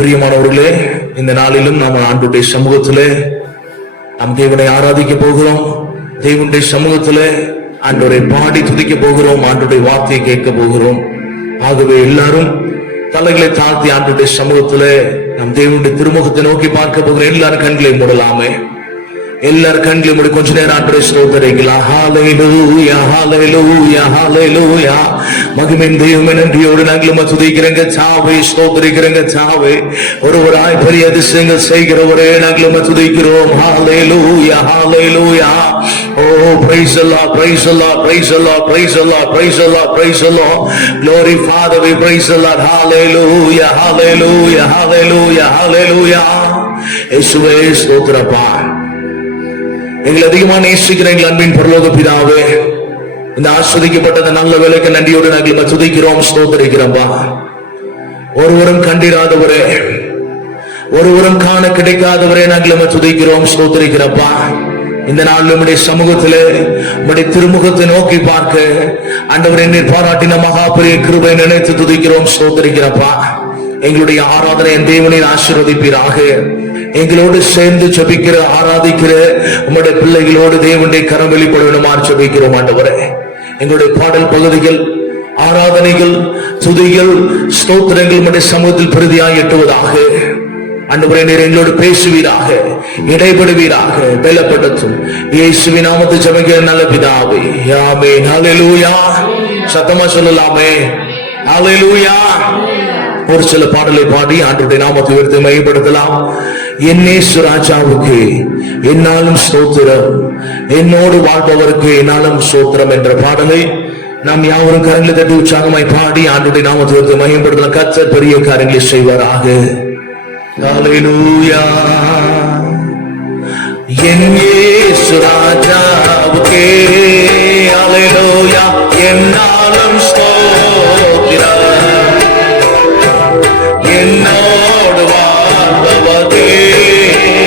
பிரியமானவர்களே, இந்த நாளிலும் நாம் ஆண்டுடைய சமூகத்திலே நாம் தேவனை ஆராதிக்க போகிறோம். தேவனுடைய சமூகத்திலே ஆண்டவரை பாடி துதிக்க போகிறோம். ஆண்டுடைய வார்த்தையை கேட்க போகிறோம். ஆகவே எல்லாரும் தலைகளை தாழ்த்தி ஆண்டுடைய சமூகத்திலே நம் தேவனுடைய திருமுகத்தை நோக்கி பார்க்க போகிறோம். எல்லாரும் கண்களை மூடலாமே. எல்லாரும் கண்களை மூடி கொஞ்ச நேரம் ஆண்டவரை ஸ்தோத்திரிக்கலாம். ஹல்லேலூயா, ஹல்லேலூயா, ஹல்லேலூயா. மகிமையின் தெய்வமே, நன்றியோடு நாங்கள் துதிக்கிறோங்க சாவே, ஸ்தோத்திரிக்கிறோங்க சாவே. ஒருவராய் பெரிய அதிசயங்கள் செய்கிறவரே நாங்கள் துதிக்கிறோம். ஹல்லேலூயா, ஹல்லேலூயா. Oh, praise the Lord, praise the Lord, praise the Lord, praise the Lord, praise the Lord, praise the Lord. Glory Father, we praise the Lord. Hallelujah, hallelujah, hallelujah, hallelujah. இயேசுவே ஸ்தோத்திரப்பா. எங்களை அதிகமாக நேசிக்கிற எங்கள் அன்பின் பரலோக பிதாவே, இந்த ஆஸ்வதிக்கப்பட்ட நல்ல வேலைக்கு நன்றியோடு நாங்கள் துதிக்கிறோம், ஸ்தோத்திரிக்கிறோம்பா. ஒருவரும் கண்டிராதவரே, ஒருவரும் காண கிடைக்காதவரே நாங்கள் துதிக்கிறோம், ஸ்தோத்திரிக்கிறப்பா. இந்த நாள் நம்முடைய சமூகத்திலே நம்முடைய திருமுகத்தை நோக்கி பார்க்க ஆண்டவர் என்னை பாராட்டின மகா பெரிய கிருபை நினைத்து துதிக்கிறோம், ஸ்தோத்திரிக்கிறப்பா. எங்களுடைய ஆராதனை என் தேவனை ஆசீர்வதிப்பீராக. எங்களோடு சேர்ந்து ஜெபிக்கிற ஆராதிக்கிற உம்முடைய பிள்ளைகளோடு தேவனுடைய கரம் வெளிப்படுவனுமாறு ஜெபிக்கிறோம் ஆண்டவரே. எங்களுடைய பாடல் பகுதிகள், ஆராதனைகள், துதிகள், ஸ்தோத்திரங்கள் உம்முடைய சமூகத்தில் பிரதியாய் எட்டுவதாக. ஆண்டவரே, நீர் எங்களோடு பேசுவீராக, இடைபடுவீராக, பலப்படுத்தும். இயேசுவின் நாமத்தில் ஜெபிக்கிற நல்ல பிதாவே, ஆமென். ஹல்லேலூயா. சத்தமா சொல்லலாமே, ஹல்லேலூயா. ஒரு சில பாடலை பாடி ஆண்டவருடைய நாமத்தை உயர்த்தி மையப்படுத்தலாம். என்னேசு ராஜாவுக்கு என்னாலும் ஸ்தோத்திரம், என்னோடு வாழ்பவருக்கு என்னாலும் ஸ்தோத்திரம் என்ற பாடலை நாம் யாவரும் கரங்களை தட்டி உற்சாகமாய் பாடி ஆண்டவருடைய நாமத்தை உயர்த்தி மையப்படுத்தலாம். கர்த்தர் பெரிய காரியங்களை செய்வாராக. ஹல்லேலூயா. என்னேசு ராஜாவுக்கு ஹல்லேலூயா, என்னாலும் ஸ்தோத்திரம், என்னோடு வாழ்பவரே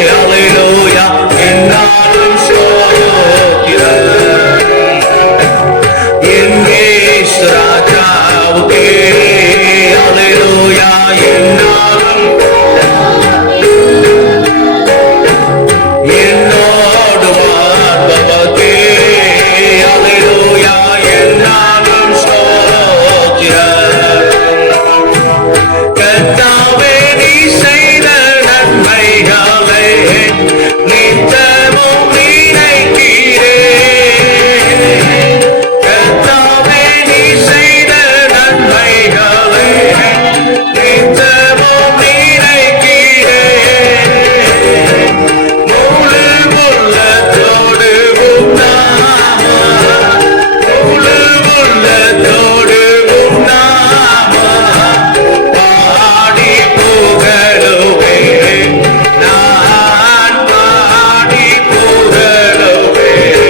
ஹல்லேலூயா, என்னாலும் ஸ்தோத்திரம். என்னேசு ராஜாவுக்கு ஹல்லேலூயா, என்னாலும் என்னோடு வாழ்பவரே ஹல்லேலூயா, என்னாலும் ஸ்தோத்திரம். கர்த்தாவே, நீ செய்த நன்மைகளை நித்தமும் நினைக்கிறேன். கர்த்தாவே, நீ செய்த நன்மைகளை நித்தமும் நினைக்கிறேன். முழு உள்ளத்தோடு முழு உள்ளத்தோடு பாடி புகழுவேன், நான் பாடி புகழுவேன்.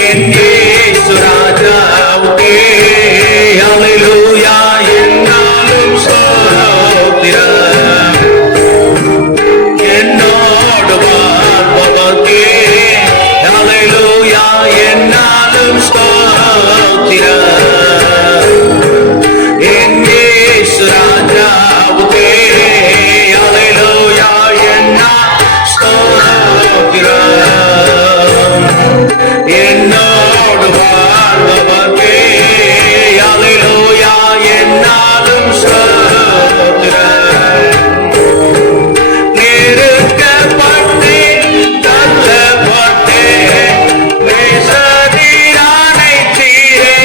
என் இயேசு ராஜாவுக்கே ஹல்லேலூயா, என்னாலும் ஸ்தோத்திரம். என்னோடு வாழ்பவர்க்கே ஹல்லேலூயா, என்னாலும் ஸ்தோத்திரம். என் இயேசு ராஜாவுக்கே ஹல்லேலூயா, என்னாலும் ஸ்தோத்திரம். என்னோடு வாழ்பவர்க்கே ஹல்லேலூயா, என்னாலும் ஸ்தோத்திரம். நெருக்கப்பட்டேன், தள்ளப்பட்டேன், நேசரீர் அணைத்தீரே.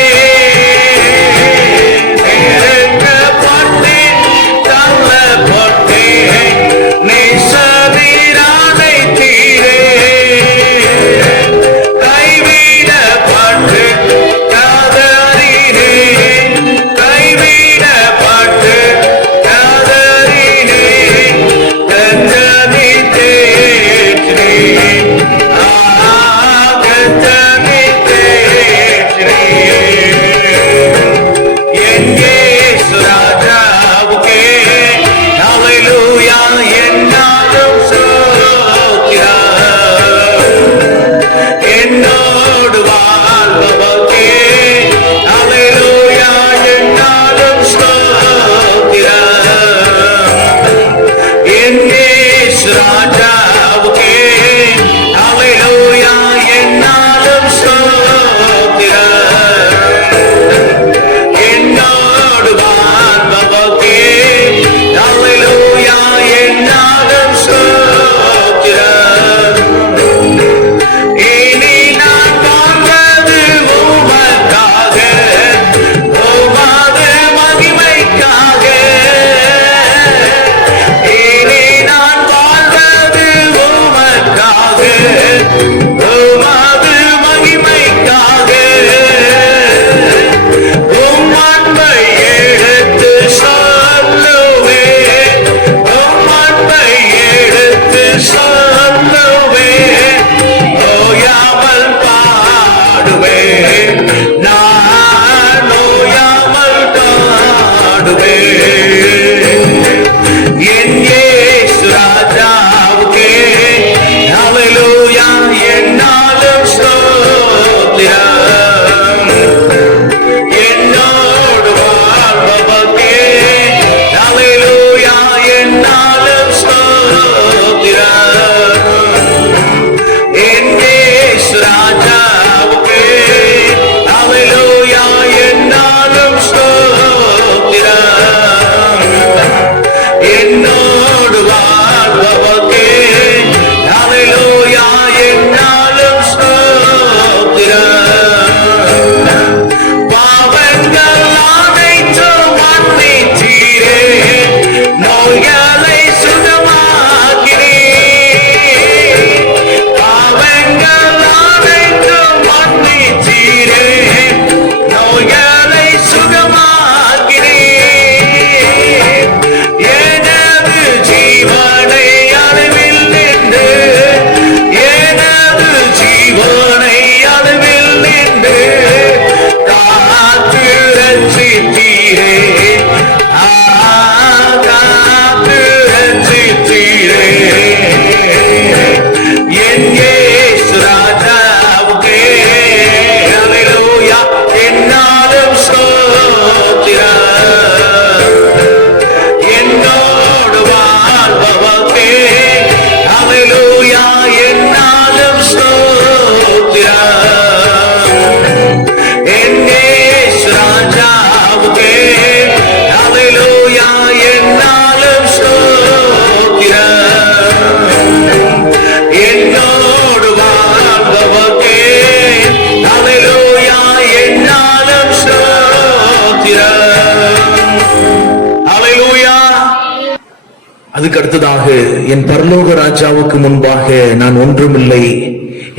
அதுக்கு அடுத்ததாக என் பரலோக ராஜாவுக்கு முன்பாக நான் ஒன்றுமில்லை,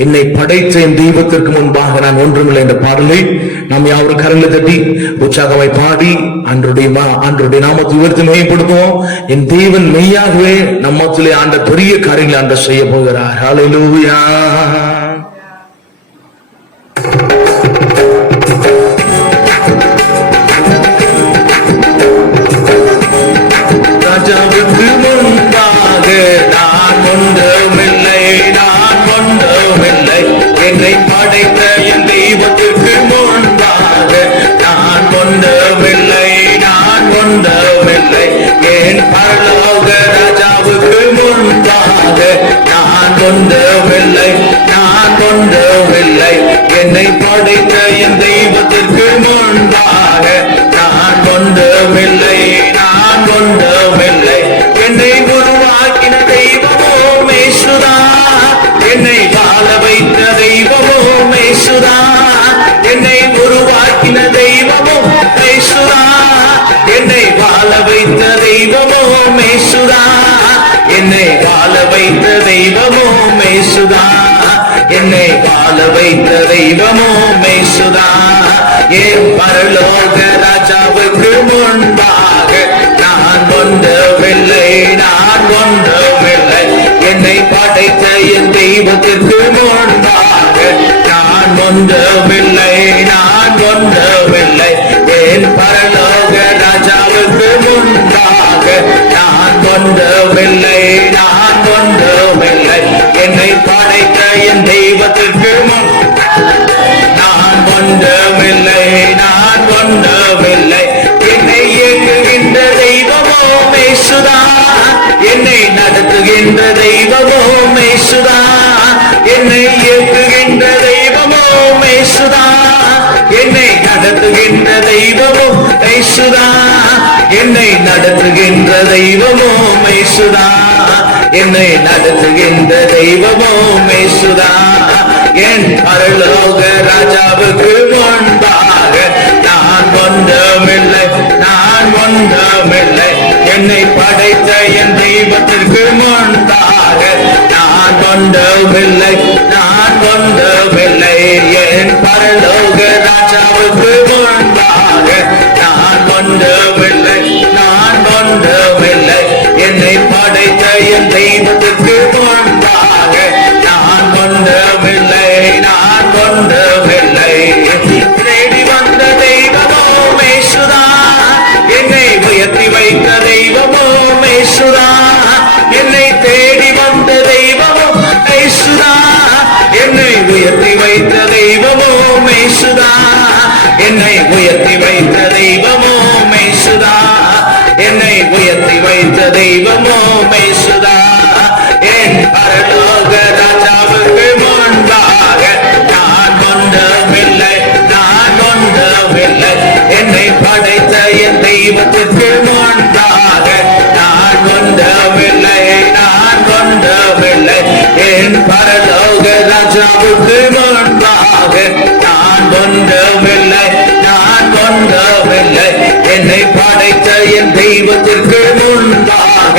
என்னை படைத்த என் தெய்வத்திற்கு முன்பாக நான் ஒன்றுமில்லை என்ற பாடலை நாம் யாவரும் கரங்களை தட்டி உற்சாகமாய் பாடி ஆண்டருடைய நாமத்தை உயர்த்தி மேம்படுத்துவோம். என் தேவன் மெய்யாகவே நம்மத்திலே ஆண்ட பெரிய காரியங்களை ஆண்ட செய்ய போகிறார். ஹல்லேலூயா. ராஜாவுக்கு முன்பாக நான் ஒன்றுமில்லை, நான் ஒன்றுமில்லை, என்னை படைத்த என் தெய்வத்திற்கு முன்பாக நான் ஒன்றுமில்லை, நான் ஒன்றுமில்லை, என் பரலோக ராஜாவுக்கு முன்பாக நான் ஒன்றுமில்லை, நான் ஒன்றுமில்லை, என்னை படைத்த என் தெய்வத்திற்கு முன்பாக நான் ஒன்றுமில்லை, நான் ஒன்றுமில்லை, என்னை உருவாக்கின தெய்வமோ மேசுதா, என்னை வாழ வைத்த தெய்வமோ மேசுதா, என்னை உருவாக்கின தெய்வமோ மேசுதா, என்னை வாழ வைத்த தெய்வமோ மேசுதா, என்னை வாழ வைத்த தெய்வமோ மேசுதா, என்னை வாழ வைத்த தெய்வமோ மேசுதா, என் பரலோக ராஜாவுக்கு முன்பாக நான் ஒன்றுமில்லை, நான் ஒன்றுமில்லை, என்னை படைத்த என் தெய்வத்திற்கு முன்பாக நான் ஒன்றுமில்லை, நான் ஒன்றுமில்லை, என் பரலோக ராஜாவுக்கு முன்பாக நான் ஒன்றுமில்லை, நான் ஒன்றுமில்லை, என்னை படைத்த என் தெய்வத்திற்கு முன் நான் ஒன்றுமில்லை, நான் ஒன்றுமில்லை, என்னை இயக்குகின்ற தெய்வமோ மேசுதா, என்னை நடத்துகின்ற தெய்வமோ மேசுதா, என்னை இயக்குகின்ற தெய்வமோ மேசுதா, என்னை நடத்துகின்ற தெய்வமோ மேசுதா, என்னை நடத்துகின்ற தெய்வமோ மேசுதா, என்னை நடத்துகின்ற தெய்வமோ மேசுதா, என் பரலோக ராஜாவுக்கு முன்பாக நான் ஒன்றுமில்லை, நான் ஒன்றுமில்லை, என்னை படைத்த என் தெய்வத்திற்கு முன்பாக நான் ஒன்றுமில்லை, நான் ஒன்றுமில்லை, என் பரலோக ராஜாவுக்கு முன்பாக நான் ஒன்றுமில்லை, நான் ஒன்றுமில்லை, என்னை படைத்த என் தெய்வத்திற்கு முன்பாக நான் ஒன்றுமில்லை, நான் ஒன்றுமில்லை, தேடி வந்த தெய்வமோ மேசுதா, என்னை உயர்த்தி வைத்த தெய்வமோ மேசுதா, என்னை தேடி வந்த தெய்வமோ மேசுதா, என்னை உயர்த்தி வைத்த தெய்வமோ மேசுதா, என்னை உயர்த்தி வைத்த தெய்வமோ மேசுதா, என்னை உயர்த்தி வைத்த தெய்வமோ மேசுதா, என் பரலோக ராஜாவுக்கு முன்பாக நான் ஒன்றுமில்லை, நான் ஒன்றுமில்லை, என்னை படைத்த என் தெய்வத்திற்கு முன்பாக நான் ஒன்றுமில்லை, நான் ஒன்றுமில்லை, என் பரலோக ராஜாவுக்கு முன்பாக நான் ஒன்றுமில்லை, நான் ஒன்றுமில்லை, என்னை படைத்த என் தெய்வத்திற்கு முன்பாக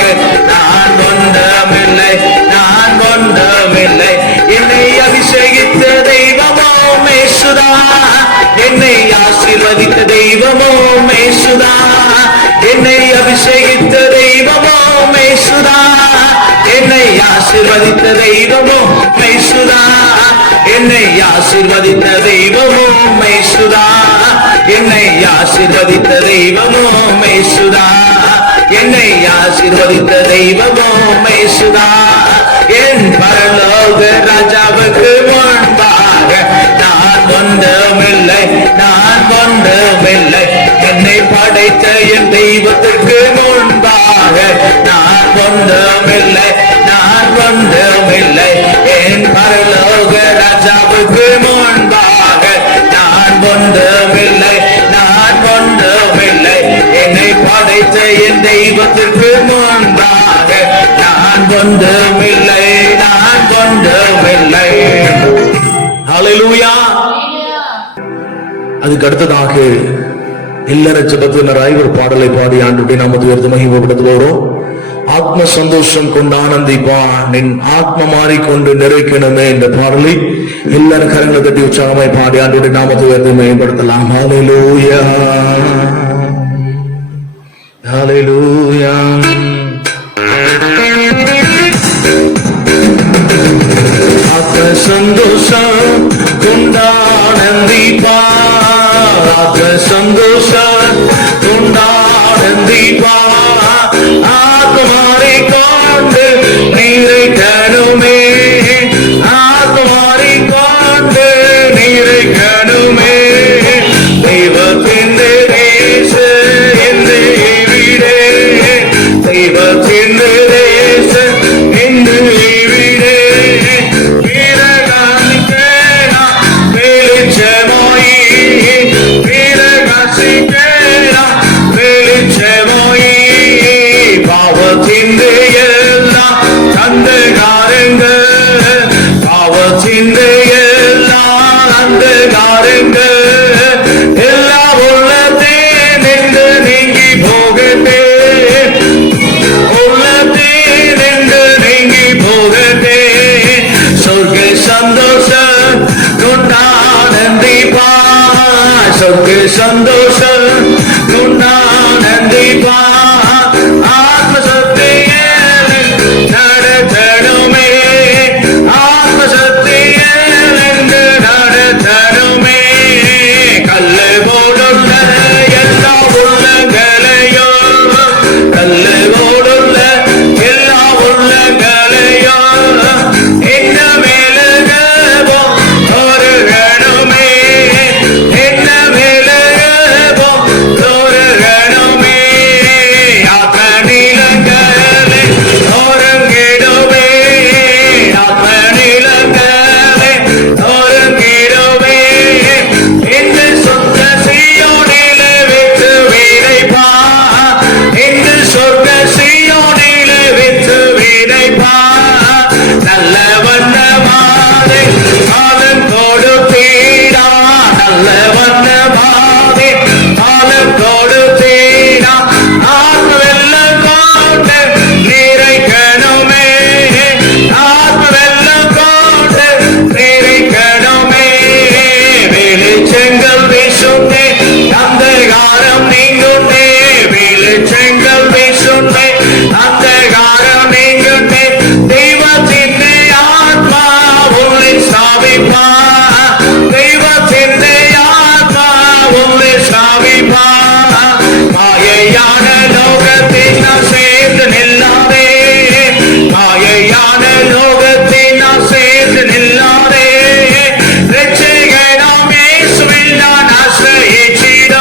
நான் ஒன்றுமில்லை, நான் ஒன்றுமில்லை, என்னை அபிஷேகித்த தெய்வமோ மேசுதா, என்னை ஆசீர்வதித்த தெய்வமோ மேசுதா, என்னை அபிஷேகித்த தெய்வமோ மேசுதா, என்னை ஆசீர்வதித்த தெய்வமோ மேசுதா, என்னை ஆசீர்வதித்த தெய்வமோ மேசுதா, என்னை ஆசீர்வதித்த தெய்வமோ மேசுதா, என்னை ஆசீர்வதித்த தெய்வமோ மேசுதா, என் பரலோக ராஜாவுக்கு முன்பாக நான் ஒன்றுமில்லை, நான் ஒன்றுமில்லை, என்னை படைத்த என் தெய்வத்திற்கு முன்பாக நான் ஒன்றுமில்லை, நான் ஒன்றுமில்லை, என் பரலோக ராஜாவுக்கு முன்பாக நான் ஒன்றுமில்லை, நான் ஒன்றுமில்லை, என்னை படைத்த என் தெய்வத்திற்கு முன்பாக நான் ஒன்றுமில்லை, நான் ஒன்றுமில்லை. ஹல்லேலூயா. அதுக்கு அடுத்ததாக எல்லார ஜெபத்தினராய் ஒரு பாடலை பாடி ஆண்டவருடைய நாமத்தை உயர்த்தி மகிமைப்படுத்துவோம். ஆத்ம சந்தோஷம் கொண்டு ஆனந்திப்பா, நின் ஆத்ம மாறிக்கொண்டு நிறைக்கணுமே என்ற பாடலை எல்லாரும் கரங்களை தட்டி உற்சாகமாய் பாடி ஆண்டவருடைய நாமத்தை உயர்த்தி மேம்படுத்தலாம். ஹல்லேலூயா, ஹல்லேலூயா. ஆத்ம சந்தோஷம் கொண்டாடந்திப்பா, ஆத்ம சந்தோஷம் கொண்டாடந்திப்பா, ஆத்மாரை கொண்டு நிறைக்கணுமே, ஆத்மாரை கொண்டு நிறைக்கணுமே, தெய்வத்தின் தேச என்று விடே, தெய்வத்தின் தேச என்று விடே, வீரகாசிக்கேனா வெளிச்சமாயி, வீரகாசிக்கேனா வெளிச்சமாயி, பாவத்தின் எல்லாம் அந்தகாரங்கள், பாவத்தின் எல்லாம் அந்தகாரங்கள் எல்லாம் உள்ளதே நின்று நீங்கி போகட்டே, உள்ளதே நின்று நீங்கி போகட்டே, சொர்க்க சந்தோஷம் கொண்டாடந்திப்பா, சொர்க்க சந்தோஷம் கொண்டாடந்திப்பா, ஆத்ம சத்தியில் நடத்தணுமே, ஆத்ம சத்தியில் நடத்தணுமே, கல்லு போடுள்ள எல்லா உள்ளங்களையோ, கல்லு போடுள்ள எல்லா உள்ளங்களையோ என்ன மேலகவோ ஒரு கணமே, என்ன மேலகவோ ஒரு கணமே, ஆத்ம நிலங்களே ஒருங்கிடுவே, ஆத்ம நிலங்களே ஒருங்கிடுவே, என்று சொந்த சீயோனிலே விட்டு விதைப்பா, என்று சொந்த சீயோனிலே விட்டு விதைப்பா, நல்ல வண்ணமாதே காலம் கொடுத்தீரா, நல்ல வண்ணமாதே காலம் கொடுத்தீரா, ஆத்ம வெள்ளம் கொண்டு நிறைக்கணுமே, ஆத்ம வெள்ளம் கொண்டு நிறைக்கணுமே, வெளிச்சங்கள் வீசுண்டே அந்தகாரம் நீங்குண்டே, வெளிச்சங்கள் வீசுண்டே அந்தகாரம் நீங்குண்டே, தெய்வத்தின் ஆத்மா உன்னை சாவிப்பா, தெய்வத்தின் ஆத்மா உன்னை சாவிப்பா, மாயையான லோகத்தில் நான் சேர்ந்து நில்லாதே, மாயையான லோகத்தில் நான் சேர்ந்து நில்லாதே, ரட்சகனாம் இயேசுவில் நான் ஆசிரயிச்சிட,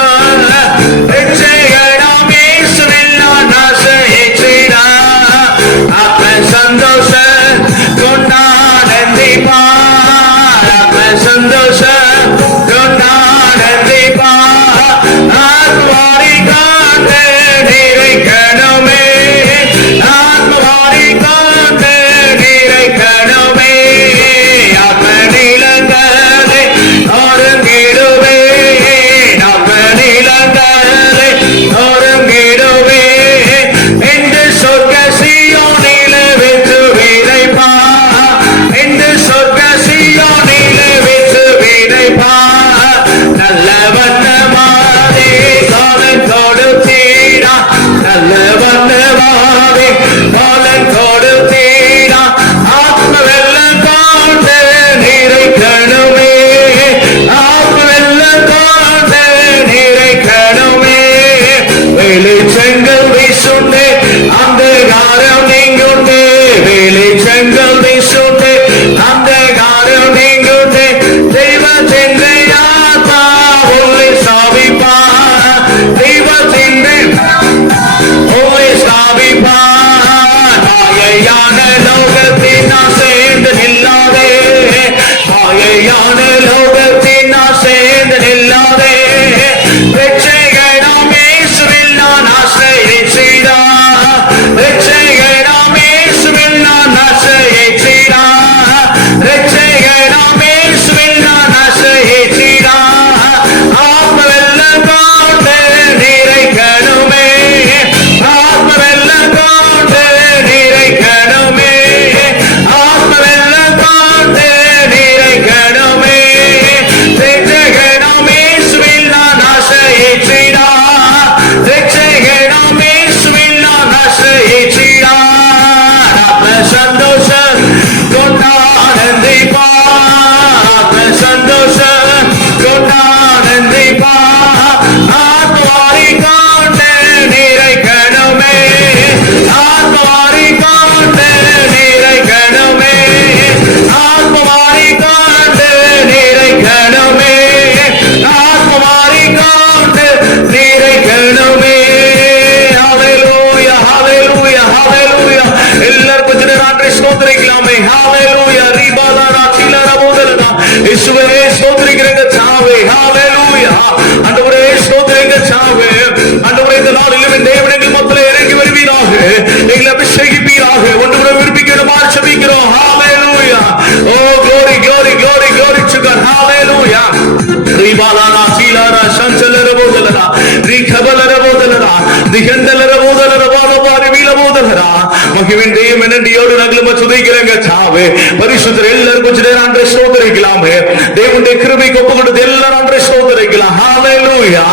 சீலாரா சஞ்சலரபோதலரா ரிகபலரபோதலரா திகந்தலரபோதலரபாபாரி வீலபோதலரா மகிமின் தேவன் நன்றியோடு நாங்கள் துதிக்கிறோங்க சாவே. பரிசுத்தர் எல்லாரும் கொஞ்ச நேரம் ஆண்டவரை ஸ்தோத்திரிக்கலாமே. தேவனுடைய கிருபைக்கு ஒப்பு கொடுத்து எல்லாரும் ஆண்டவரை ஸ்தோத்திரிக்கலாம். ஹalleluya.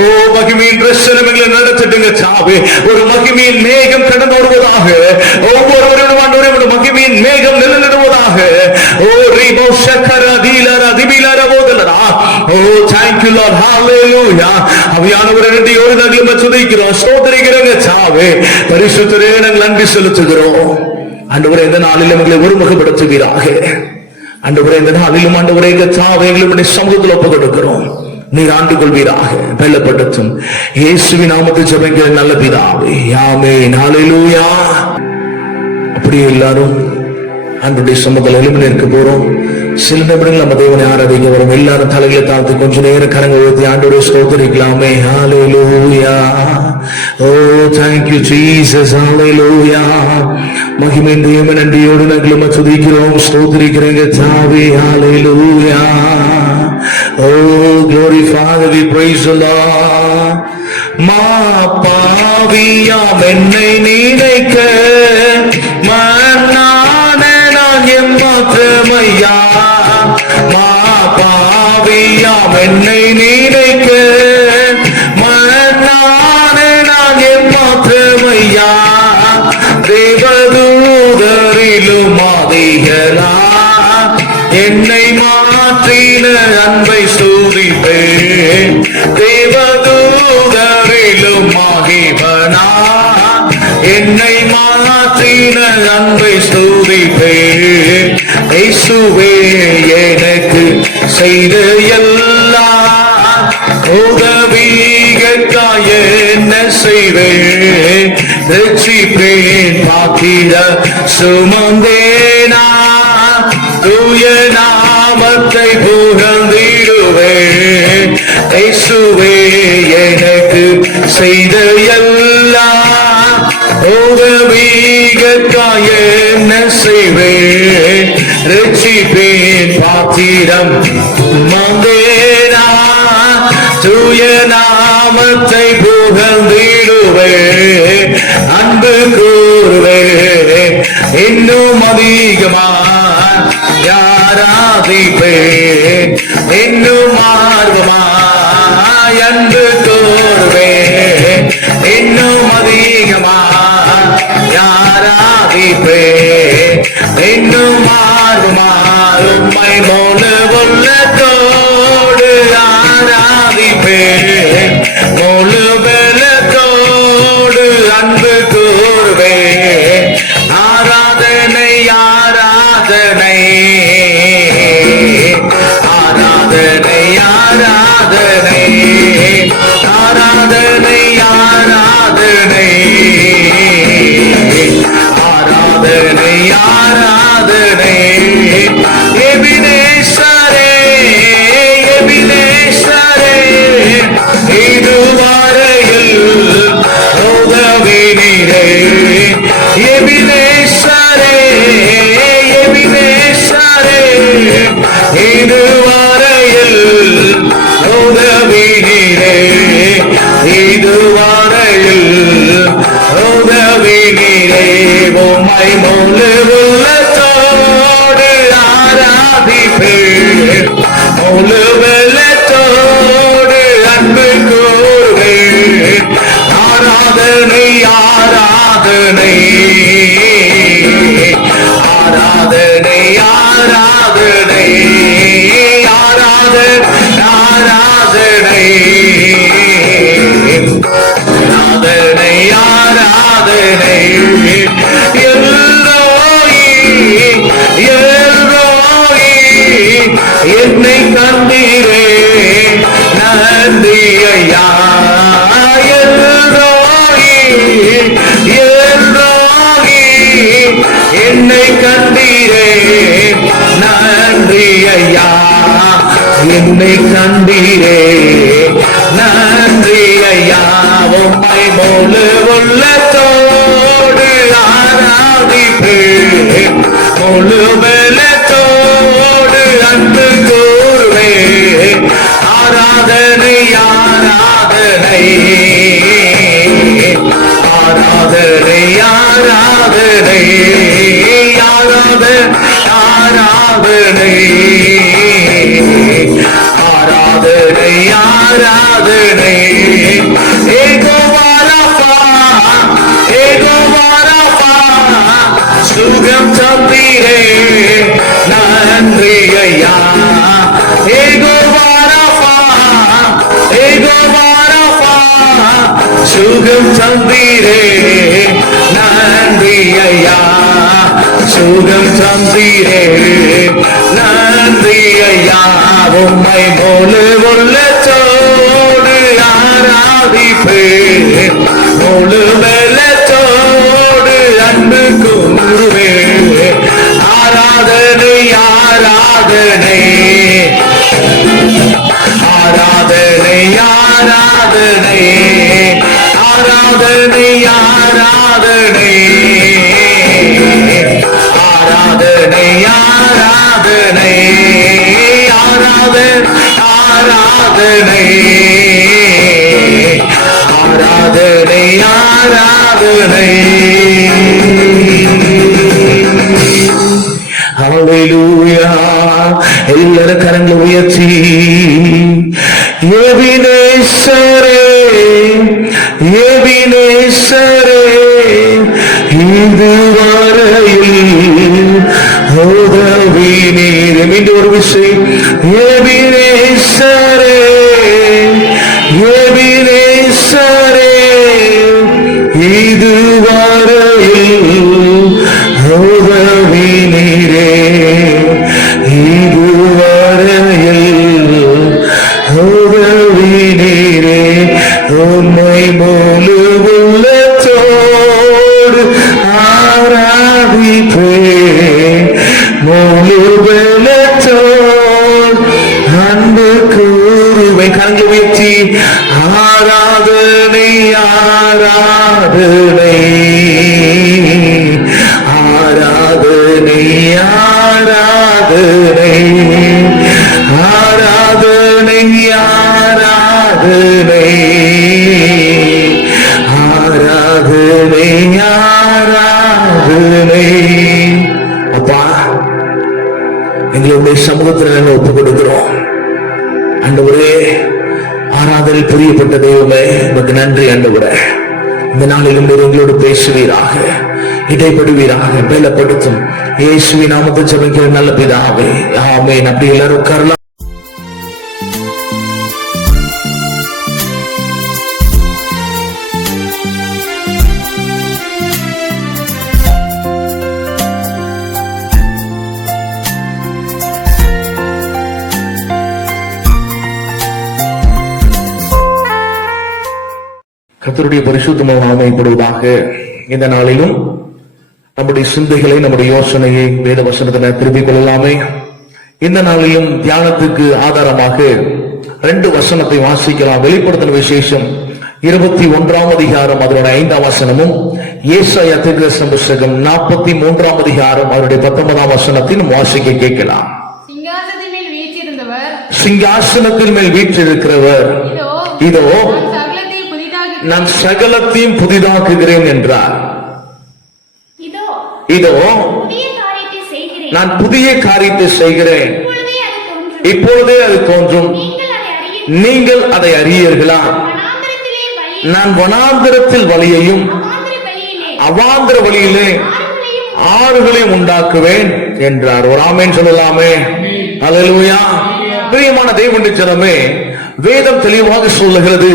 ஓ மகிமையின் பிரசன்னம் எங்களை நடத்திடுங்க சாவே. ஒரு மகிமையின் மேகம் கடந்து வருவதாக. ஒவ்வொருவரும் ஆண்டவரே ஒரு மகிமையின் மேகம் நிழலிடுவதாக. ஓ ரிபோ ஷக்கரா தீலரா திபிலரா போதலரா. Oh thank you Lord. ஹalleluya. அவியானவரே நன்றியோடு நாங்கள் துதிக்கிறோம் ஸ்தோத்திரிக்கிறோங்க சாவே. பரிசுத்தரே நாங்கள் நன்றி செலுத்துகிறோம். ஆண்டவரே இந்த நாளிலும் எங்களை ஒருமுகப்படுத்துவீராக. ஆண்டவரே இந்த நாளிலும் ஆண்டவரே கர்த்தாவே எங்களுடைய சமூகத்தில் ஒப்புக் கொடுக்கிறோம். நீர் ஆண்டு கொள்வீராக, பலப்படுத்தும் இயேசுவின் நாமத்தில் ஜெபிக்கிற நல்ல பிதாவே, ஆமென். ஹல்லேலூயா. அப்படியே எல்லாரும் ஆண்டவருடைய சமூகத்தில் எழும்பி நிற்க போறோம். சில நிமிடங்கள் நம்ம தேவனை ஆராதிக்க வரும். எல்லாரும் தலைகளை தாழ்த்தி கொஞ்ச நேரம் கரங்களை உயர்த்தி ஆண்டவரை ஸ்தோத்திரிக்கலாமே. ஹalleluya. ஓ thank you Jesus. ஹalleluya. மகிமையின் தேவன் நன்றியோடு நாங்கள் துதிக்கிறோம் ஸ்தோத்திரிக்கிறோம் கர்த்தாவே. ஹalleluya. Oh glory Father, we praise the Lord. மா பாவியாம் என்னை நினைக்க மன்னானே நான் எம்மாத்திரமையா. மா பாவியாம் என்னை நினைக்க மன்னானே நான் எம்மாத்திரமையா. தேவதூதரிலும் அதிகலா என்னை மாற்றின அன்பை ஸ்துதிப்பேன். தேவதூதரிலும் மகிமனா என்னை மாற்றின அன்பை ஸ்துதிப்பேன். இயேசுவே எனக்கு செய்த எல்லா உதவிகளுக்காக என்ன செய்வேன். ரட்சிப்பேன் பாக்கிட சுமந்தேனா தூய நாமத்தை புகழ்ந்திடுவேன். இயேசுவே எனக்கு செய்த எல்லா உதவிகளுக்காக என்ன செய்வேன். ரட்சிப்பேன் பாத்திரம் மந்தேனா தூய நாமத்தை புகழ்ந்திடுவேன். அன்பு கூறுவேன் இன்னும் அதிகமா ஆராதிப்பேன். இன்னும் ஆர்வமாய் அன்பு கூறுவேன். இன்னும் அதிகமா ஆராதிப்பேன். இன்னும் ஆர்வமாய் உம்மை முழு உள்ளத்தோடு ஆராதிப்பேன். முழு பலத்தோடு அன்பு கூறுவேன். ஆராதனை ஆராதனை ஆராதனை ஆராதனை ஆராதனை ஆராதனை ஆராதனை ஆராதனை. எபினேசரே எபினேசரே இதுவரையில் உதவினீரே. எபினேசரே எபினேசரே இதுவரையில் உதவினீரே. இதுவரையில் உதவினீரே. உம்மை முழு உள்ளத்தோடு ஆராதிப்பேன். முழு வெள்ளத்தோடு அன்பு கூறுவேன். ஆராதனை ஆராதனை ஆராதனை ஆராதனை ஆராதனை ஆராதனை ஆராதனை ஆராதனை. எல்லோயி எல்லோயி என்னை கண்டீரே நன்றி ஐயா. எல்லோயி எல்லோயி என்னை கண்டீரே நன்றி ஐயா. என்னை கண்டீரே நன்றி ஐயா. உம்மை முழு உள்ளத்தோடு ஆராதிப்பேன். முழு பலத்தோடு அன்பு கூறுவேன். ஆராதனை ஆராதனை ஆராதனை ஆராதனை ஆராதனை ஆராதனை ஆராதனை ஆராதனை ஏகோவா ராபா ஏகோவா ராபா சுகம் தந்தீரே நன்றி ஐயா ஏகோவா ராபா ஏகோவா ராபா சுகம் தந்தீரே நன்றி ஐயா சுகம் தந்தீரே நன்றி ஐயா உம்மை முழு உள்ளத்தோடு ஆராதிப்பேன் முழு வெள்ளத்தோடு அன்பு கூறுவேன் ஆராதனை ஆராதனை ஆராதனை ஆராதனை ஆராதனை ஆராதனை ஆராதனை ஆராதனை ஆராதனை ஆராதனை ஆராதனை ஆராதனை ஹல்லேலூயா எல்லாரும் கரங்களை உயர்த்தி எபினேசரே எபினேசரே இதுவரையில் உதவி நீர் மீண்டும் ஒரு விஷயம் எபினேசரே எபினேசரே இதுவரையில் உதவி நீரே இதுவரையில் உதவி நீரே உம்மை முழு உள்ளத்தோடு ஆராதிப்பேன் முழு உள்ளத்தோடு அன்பு கூறுவேன் கரங்களை உயர்த்தி ஆராதனை ஆராதனை ஆராதனை ஆராதனை ஆராதனை ஆராதனை ஆராதனை ஆராதனை அப்பா எங்களுடைய சமூகத்தில் நாங்கள் ஒப்புக் கொடுக்கிறோம் ஆண்டவரே ஆராதனை புரியப்பட்ட தெய்வமே உமக்கு நன்றி ஆண்டவரே இந்த நாளிலும் எங்களோடு பேசுவீராக இடைப்படுவீராக பலப்படுத்தும் இயேசுவின் நாமத்தில் ஜெபிக்கிற நல்ல பிதாவே ஆமென் அப்படி எல்லாரும் உட்காரலாம் கர்த்தருடைய பரிசுத்த நாமப்படுவதாக இந்த நாளிலும் நம்முடைய சிந்தைகளை நம்முடைய யோசனையை வேத வசனத்தில் திருப்பிக் கொள்ளலாமே. இந்த நாளிலும் தியானத்துக்கு ஆதாரமாக 2 வசனத்தை வாசிக்கலாம். வெளிப்படுத்தின விசேஷம் 21ஆம் அதிகாரம் அதனுடைய 5ஆம் வசனமும் ஏசாயா தீர்க்கதரிசன புத்தகம் 43ஆம் அதிகாரம் அதனுடைய 19ஆம் வசனத்தையும் வாசிக்க கேட்கலாம். சிங்காசனத்தின் மேல் வீற்றிருக்கிறவர் இதோ நான் சகலத்தையும் புதிதாக்குகிறேன் என்றார். இதோ நான் புதிய காரியத்தை செய்கிறேன், இப்பொழுதே அது தோன்றும், நீங்கள் அதை அறியீர்களா? நான் வனாந்திரத்தில் வழியையும் அவாந்திர வழியிலே ஆறுகளையும் உண்டாக்குவேன் என்றார். ஒரு ஆமென் சொல்லலாமே. அல்லேலூயா. பிரியமான தேவனுடைய ஜனமே, வேதம் தெளிவாக சொல்லுகிறது,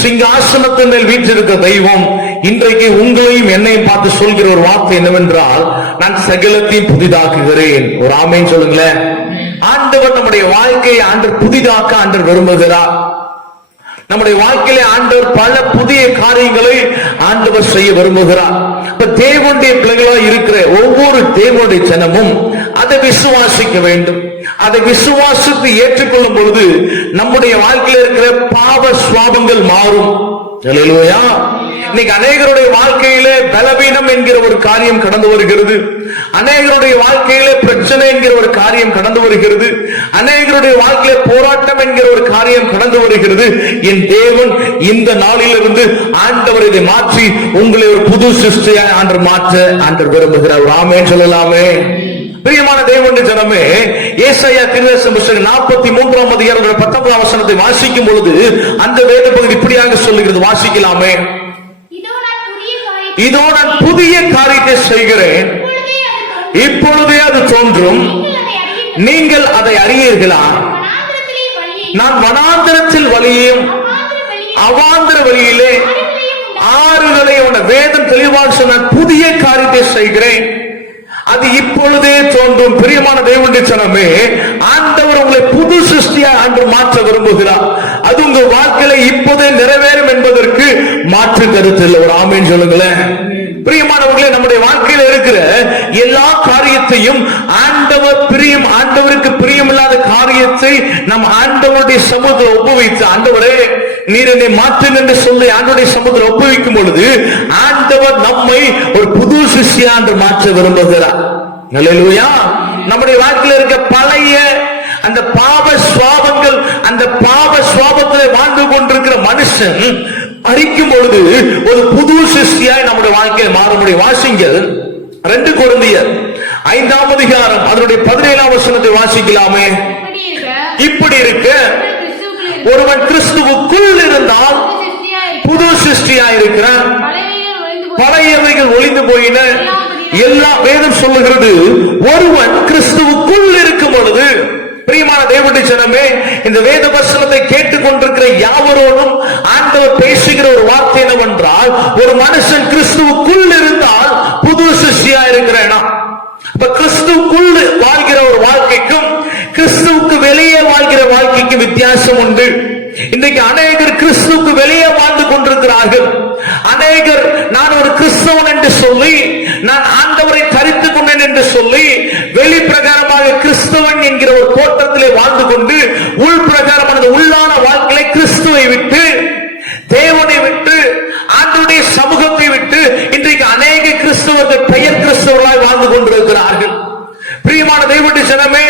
சிங்காசனத்தின் மேல் வீற்றிருக்கிற தெய்வம் இன்றைக்கு உங்களையும் என்னையும் பார்த்து சொல்கிற ஒரு வார்த்தை என்னவென்றால், நான் சகலத்தையும் புதிதாக்குகிறேன். ஒரு ஆமென் சொல்லுங்களேன். ஆண்டவர் நம்முடைய வாழ்க்கையை புதிதாக்க ஆண்டவர் விரும்புகிறார். நம்முடைய வாழ்க்கையிலே ஆண்டவர் பல புதிய காரியங்களை ஆண்டவர் செய்ய விரும்புகிறார். தேவனுடைய பிள்ளைகளாக இருக்கிற ஒவ்வொரு தேவனுடைய ஜனமும் அதை விசுவாசிக்க வேண்டும். அதை விசுவாசித்து ஏற்றுக்கொள்ளும் பொழுது நம்முடைய வாழ்க்கையில் இருக்கிற பாவ சுவாபங்கள் மாறும். அல்லேலூயா. இன்னைக்கு அநேகருடைய வாழ்க்கையிலே பலவீனம் என்கிற ஒரு காரியம் கடந்து வருகிறது. அநேகருடைய வாழ்க்கையிலே பிரச்சனை என்கிற ஒரு காரியம் கடந்து வருகிறது. அநேகருடைய வாழ்க்கையிலே போராட்டம் என்கிற ஒரு காரியம் கடந்து வருகிறது. என் தேவன் இந்த நாளிலிருந்து ஆண்டவர் இதை மாற்றி உங்களை ஒரு புது சிருஷ்டியாய் ஆண்டவர் மாற்ற ஆண்டவர் விரும்புகிறார். ஆமென் சொல்லலாமே. பிரியமான தேவனுடைய ஜனமே, ஏசாயா தீர்க்கதரிசன புத்தகம் 43ஆம் அதிகாரம் 19ஆம் வசனத்தை வாசிக்கும் பொழுது அந்த வேத பகுதி இப்படியாக சொல்லுகிறது. வாசிக்கலாமே. இதோ நான் புதிய காரியத்தை செய்கிறேன், இப்பொழுதே அது தோன்றும், நீங்கள் அதை அறியீர்களா? நான் வனாந்தரத்தில் வழியையும் அவாந்தர வழியிலே ஆறுகளை வேதம் தெளிவாக சொன்ன புதிய காரியத்தை செய்கிறேன், அது இப்பொழுதே தோன்றும். பிரியமான தேவனுடைய ஜனமே, ஆண்டவர் உங்களை புது சிருஷ்டியா ஆண்டு மாற்ற விரும்புகிறார். அது உங்க வாழ்க்கையில இப்போதே நிறைவேறும் என்பதற்கு மாற்று கருத்து இல்லை. ஒரு ஆமென் சொல்லுங்களேன். பிரியமானவர்களே, நம்முடைய வாழ்க்கையில இருக்கிற எல்லா காரியத்தையும் ஆண்டவருக்கு பிரியமில்லாத காரியத்தை நம் ஆண்டவருடைய சமூகத்தில் ஒப்புவித்து, ஆண்டவரே நீர் என்னை மாற்றுங்க என்று சொல்லி ஆண்டவருடைய சமூகத்தில் ஒப்புவிக்கும் பொழுது ஆண்டவர் நம்மை ஒரு புது சிருஷ்டியா என்று மாற்ற விரும்புகிறார். அல்லேலூயா. நம்முடைய வாழ்க்கையில் இருக்க பழைய அந்த பாவ சுவாபங்கள், அந்த பாவ சுவாபத்தில் வாழ்ந்து கொண்டிருக்கிற மனுஷன் அறிக்கும் பொழுது ஒரு புது சிருஷ்டியாய் நம்முடைய வாழ்க்கையில் மாற முடியும். வாசிங்கள் 2 கொரிந்தியர் 5ஆம் அதிகாரம் அதனுடைய 17ஆம் வசனத்தை வாசிக்கலாமே. இப்படி இருக்க ஒருவன் கிறிஸ்துவுக்குள் இருந்தால் புது சிருஷ்டியாய் இருக்கிறான், பழையவைகள் ஒளிந்து போயின, எல்லாம் வேதம் சொல்லுகிறது. ஒருவன் கிறிஸ்துவுக்குள் இருக்கும் பொழுது, பிரியமான தேவனுடைய ஜனமே, இந்த வேத வசனத்தை கேட்டுக் கொண்டிருக்கிற யாவரோடும் ஆண்டவர் பேசுகிற ஒரு வார்த்தை என்னவென்றால், ஒரு மனுஷன் கிறிஸ்துவுக்குள் இருந்தால் புது சிருஷ்டியா இருக்கிறேனா? இப்ப கிறிஸ்துவுக்குள் வாழ்கிற ஒரு வாழ்க்கைக்கும் கிறிஸ்துவுக்கு வெளியே வாழ்கிற வாழ்க்கைக்கு வித்தியாசம் உண்டு. இன்றைக்கு அநேகர் கிறிஸ்துவுக்கு வெளியே வாழ்ந்து கொண்டிருக்கிறார்கள். அநேகர் நான் ஒரு கிறிஸ்தவன் என்று சொல்லி, நான் ஆண்டவரை தரித்துக் கொண்டேன் என்று சொல்லி வெளி பிரகாரமாக கிறிஸ்தவன் என்கிற ஒரு தோற்றத்திலே வாழ்ந்து கொண்டு உள் பிரகாரமான உள்ளான வாழ்க்கையை கிறிஸ்துவை விட்டு, தேவனை விட்டு, ஆண்டவருடைய சமூகத்தை விட்டு இன்றைக்கு அநேக கிறிஸ்தவர்கள் பெயர் கிறிஸ்தவர்களாய் வாழ்ந்து கொண்டிருக்கிறார்கள். பிரியமான தேவனுடைய ஜனமே,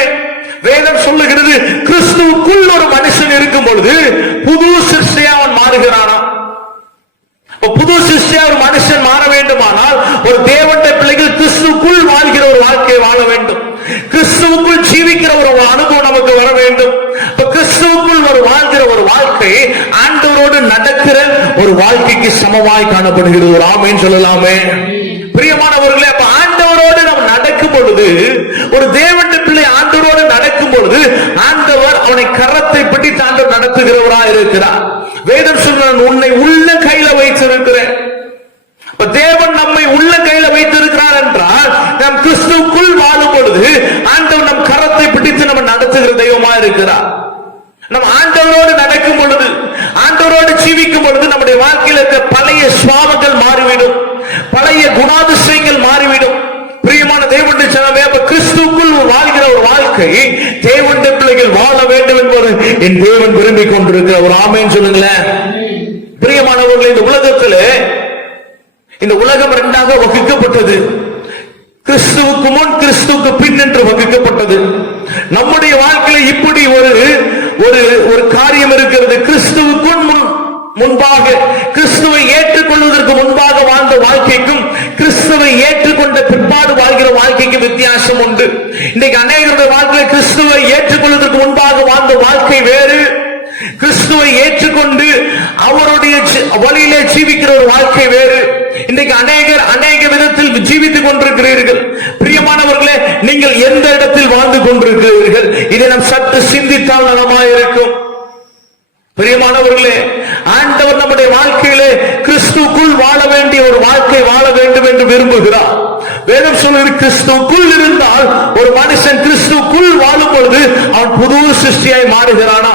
வேதம் சொல்லுகிறது, கிறிஸ்துவுக்குள் ஒரு மனுஷன் இருக்கும் பொழுது புது சிருஷ்டியா அவன் மாறுகிறானா? புது சிருஷ்டியா ஒரு மனுஷன் மாற வேண்டுமானால் ஒரு தேவனுடைய பிள்ளைகள் கிறிஸ்துவுக்குள் வாழ்கிற ஒரு வாழ்க்கையை வாழ வேண்டும். கிறிஸ்துவுக்குள் ஜீவிக்கிற ஒரு அனுபவம் நமக்கு வர வேண்டும். கிறிஸ்துவுக்குள் ஒரு வாழ்கிற ஒரு வாழ்க்கை ஆண்டவரோடு நடக்கிற ஒரு வாழ்க்கைக்கு சமமாய் காணப்படுகிறது. ஒரு ஆமென் சொல்லலாமே. பிரியமானவர்களே, அப்ப ஆண்டவரோடு நாம் நடக்கும் பொழுது, ஒரு தேவனுடைய பிள்ளை ஆண்டவரோடு நடக்கும் பொழுது ஆண்டவர் அவனை கரத்தை பிடித்து ஆண்டவர் நடத்துகிறவராக இருக்கிறார். வேதம் சொல்ற உன்னை உள்ள கையில வைத்திருக்கிறேன். தேவன் நம்மை உள்ள கையில வைத்திருக்கிறார் என்றால் நாம் கிறிஸ்துவுக்குள் வாழும் பொழுது ஆண்டவர் நம் கரத்தை பிடித்து நம்ம நடத்துகிற தெய்வமா இருக்கிறார். நம் ஆண்டவரோடு நடக்கும் பொழுது, ஆண்டவரோடு ஜீவிக்கும் பொழுது நம்முடைய வாழ்க்கையில் இருக்க பழைய சுவாபங்கள் மாறிவிடும், பழைய குணாதிசயங்கள் மாறிவிடும். பிரியமான தேவனுடைய ஜனமே, கிறிஸ்துவுக்குள் வாழ்கிற ஒரு வாழ்க்கை தேவனுடைய பிள்ளைகள் வாழ வேண்டும் என்பது என் தேவன் விரும்பிக் கொண்டிருக்கிற ஒரு ஆமென் சொல்லுங்களேன். பிரியமானவர்கள், இந்த உலகம் 2ஆக வகுக்கப்பட்டது. கிறிஸ்துவுக்கு முன், கிறிஸ்துவுக்கு பின் என்று வகுக்கப்பட்டது. நம்முடைய வாழ்க்கையில் இப்படி ஒரு காரியம் இருக்கிறது. கிறிஸ்துவுக்கு முன்பாக, கிறிஸ்துவை ஏற்றுக்கொள்வதற்கு முன்பாக வாழ்ந்த வாழ்க்கைக்கும் கிறிஸ்துவை ஏற்றுக்கொண்ட பிற்பாடு வாழ்கிற வாழ்க்கைக்கு வித்தியாசம் உண்டு. இன்றைக்கு அநேகருடைய வாழ்க்கையில் கிறிஸ்துவை ஏற்றுக்கொள்வதற்கு முன்பாக வாழ்ந்த வாழ்க்கை வேறு, கிறிஸ்துவை ஏற்றுக்கொண்டு அவருடைய வழியிலே ஜீவிக்கிற ஒரு வாழ்க்கை வேறு. இன்றைக்கு அநேக விதத்தில் ஜீவித்துக் கொண்டிருக்கிறீர்கள். பிரியமானவர்களே, நீங்கள் எந்த இடத்தில் வாழ்ந்து கொண்டிருக்கிறீர்கள்? இதை நாம் சற்று சிந்தித்தால் நலமாயிருக்கும். பிரியமானவர்களே, ஆண்டவர் நம்முடைய வாழ்க்கையிலே கிறிஸ்துவுக்குள் வாழ வேண்டிய ஒரு வாழ்க்கை வாழ வேண்டும் என்று விரும்புகிறார். வேதம் சொல்லுகிறது, கிறிஸ்துவுக்குள் இருந்தால் ஒரு மனுஷன் கிறிஸ்துவுக்குள் வாழும் பொழுது அவன் புது சிருஷ்டியாய் மாறுகிறானா?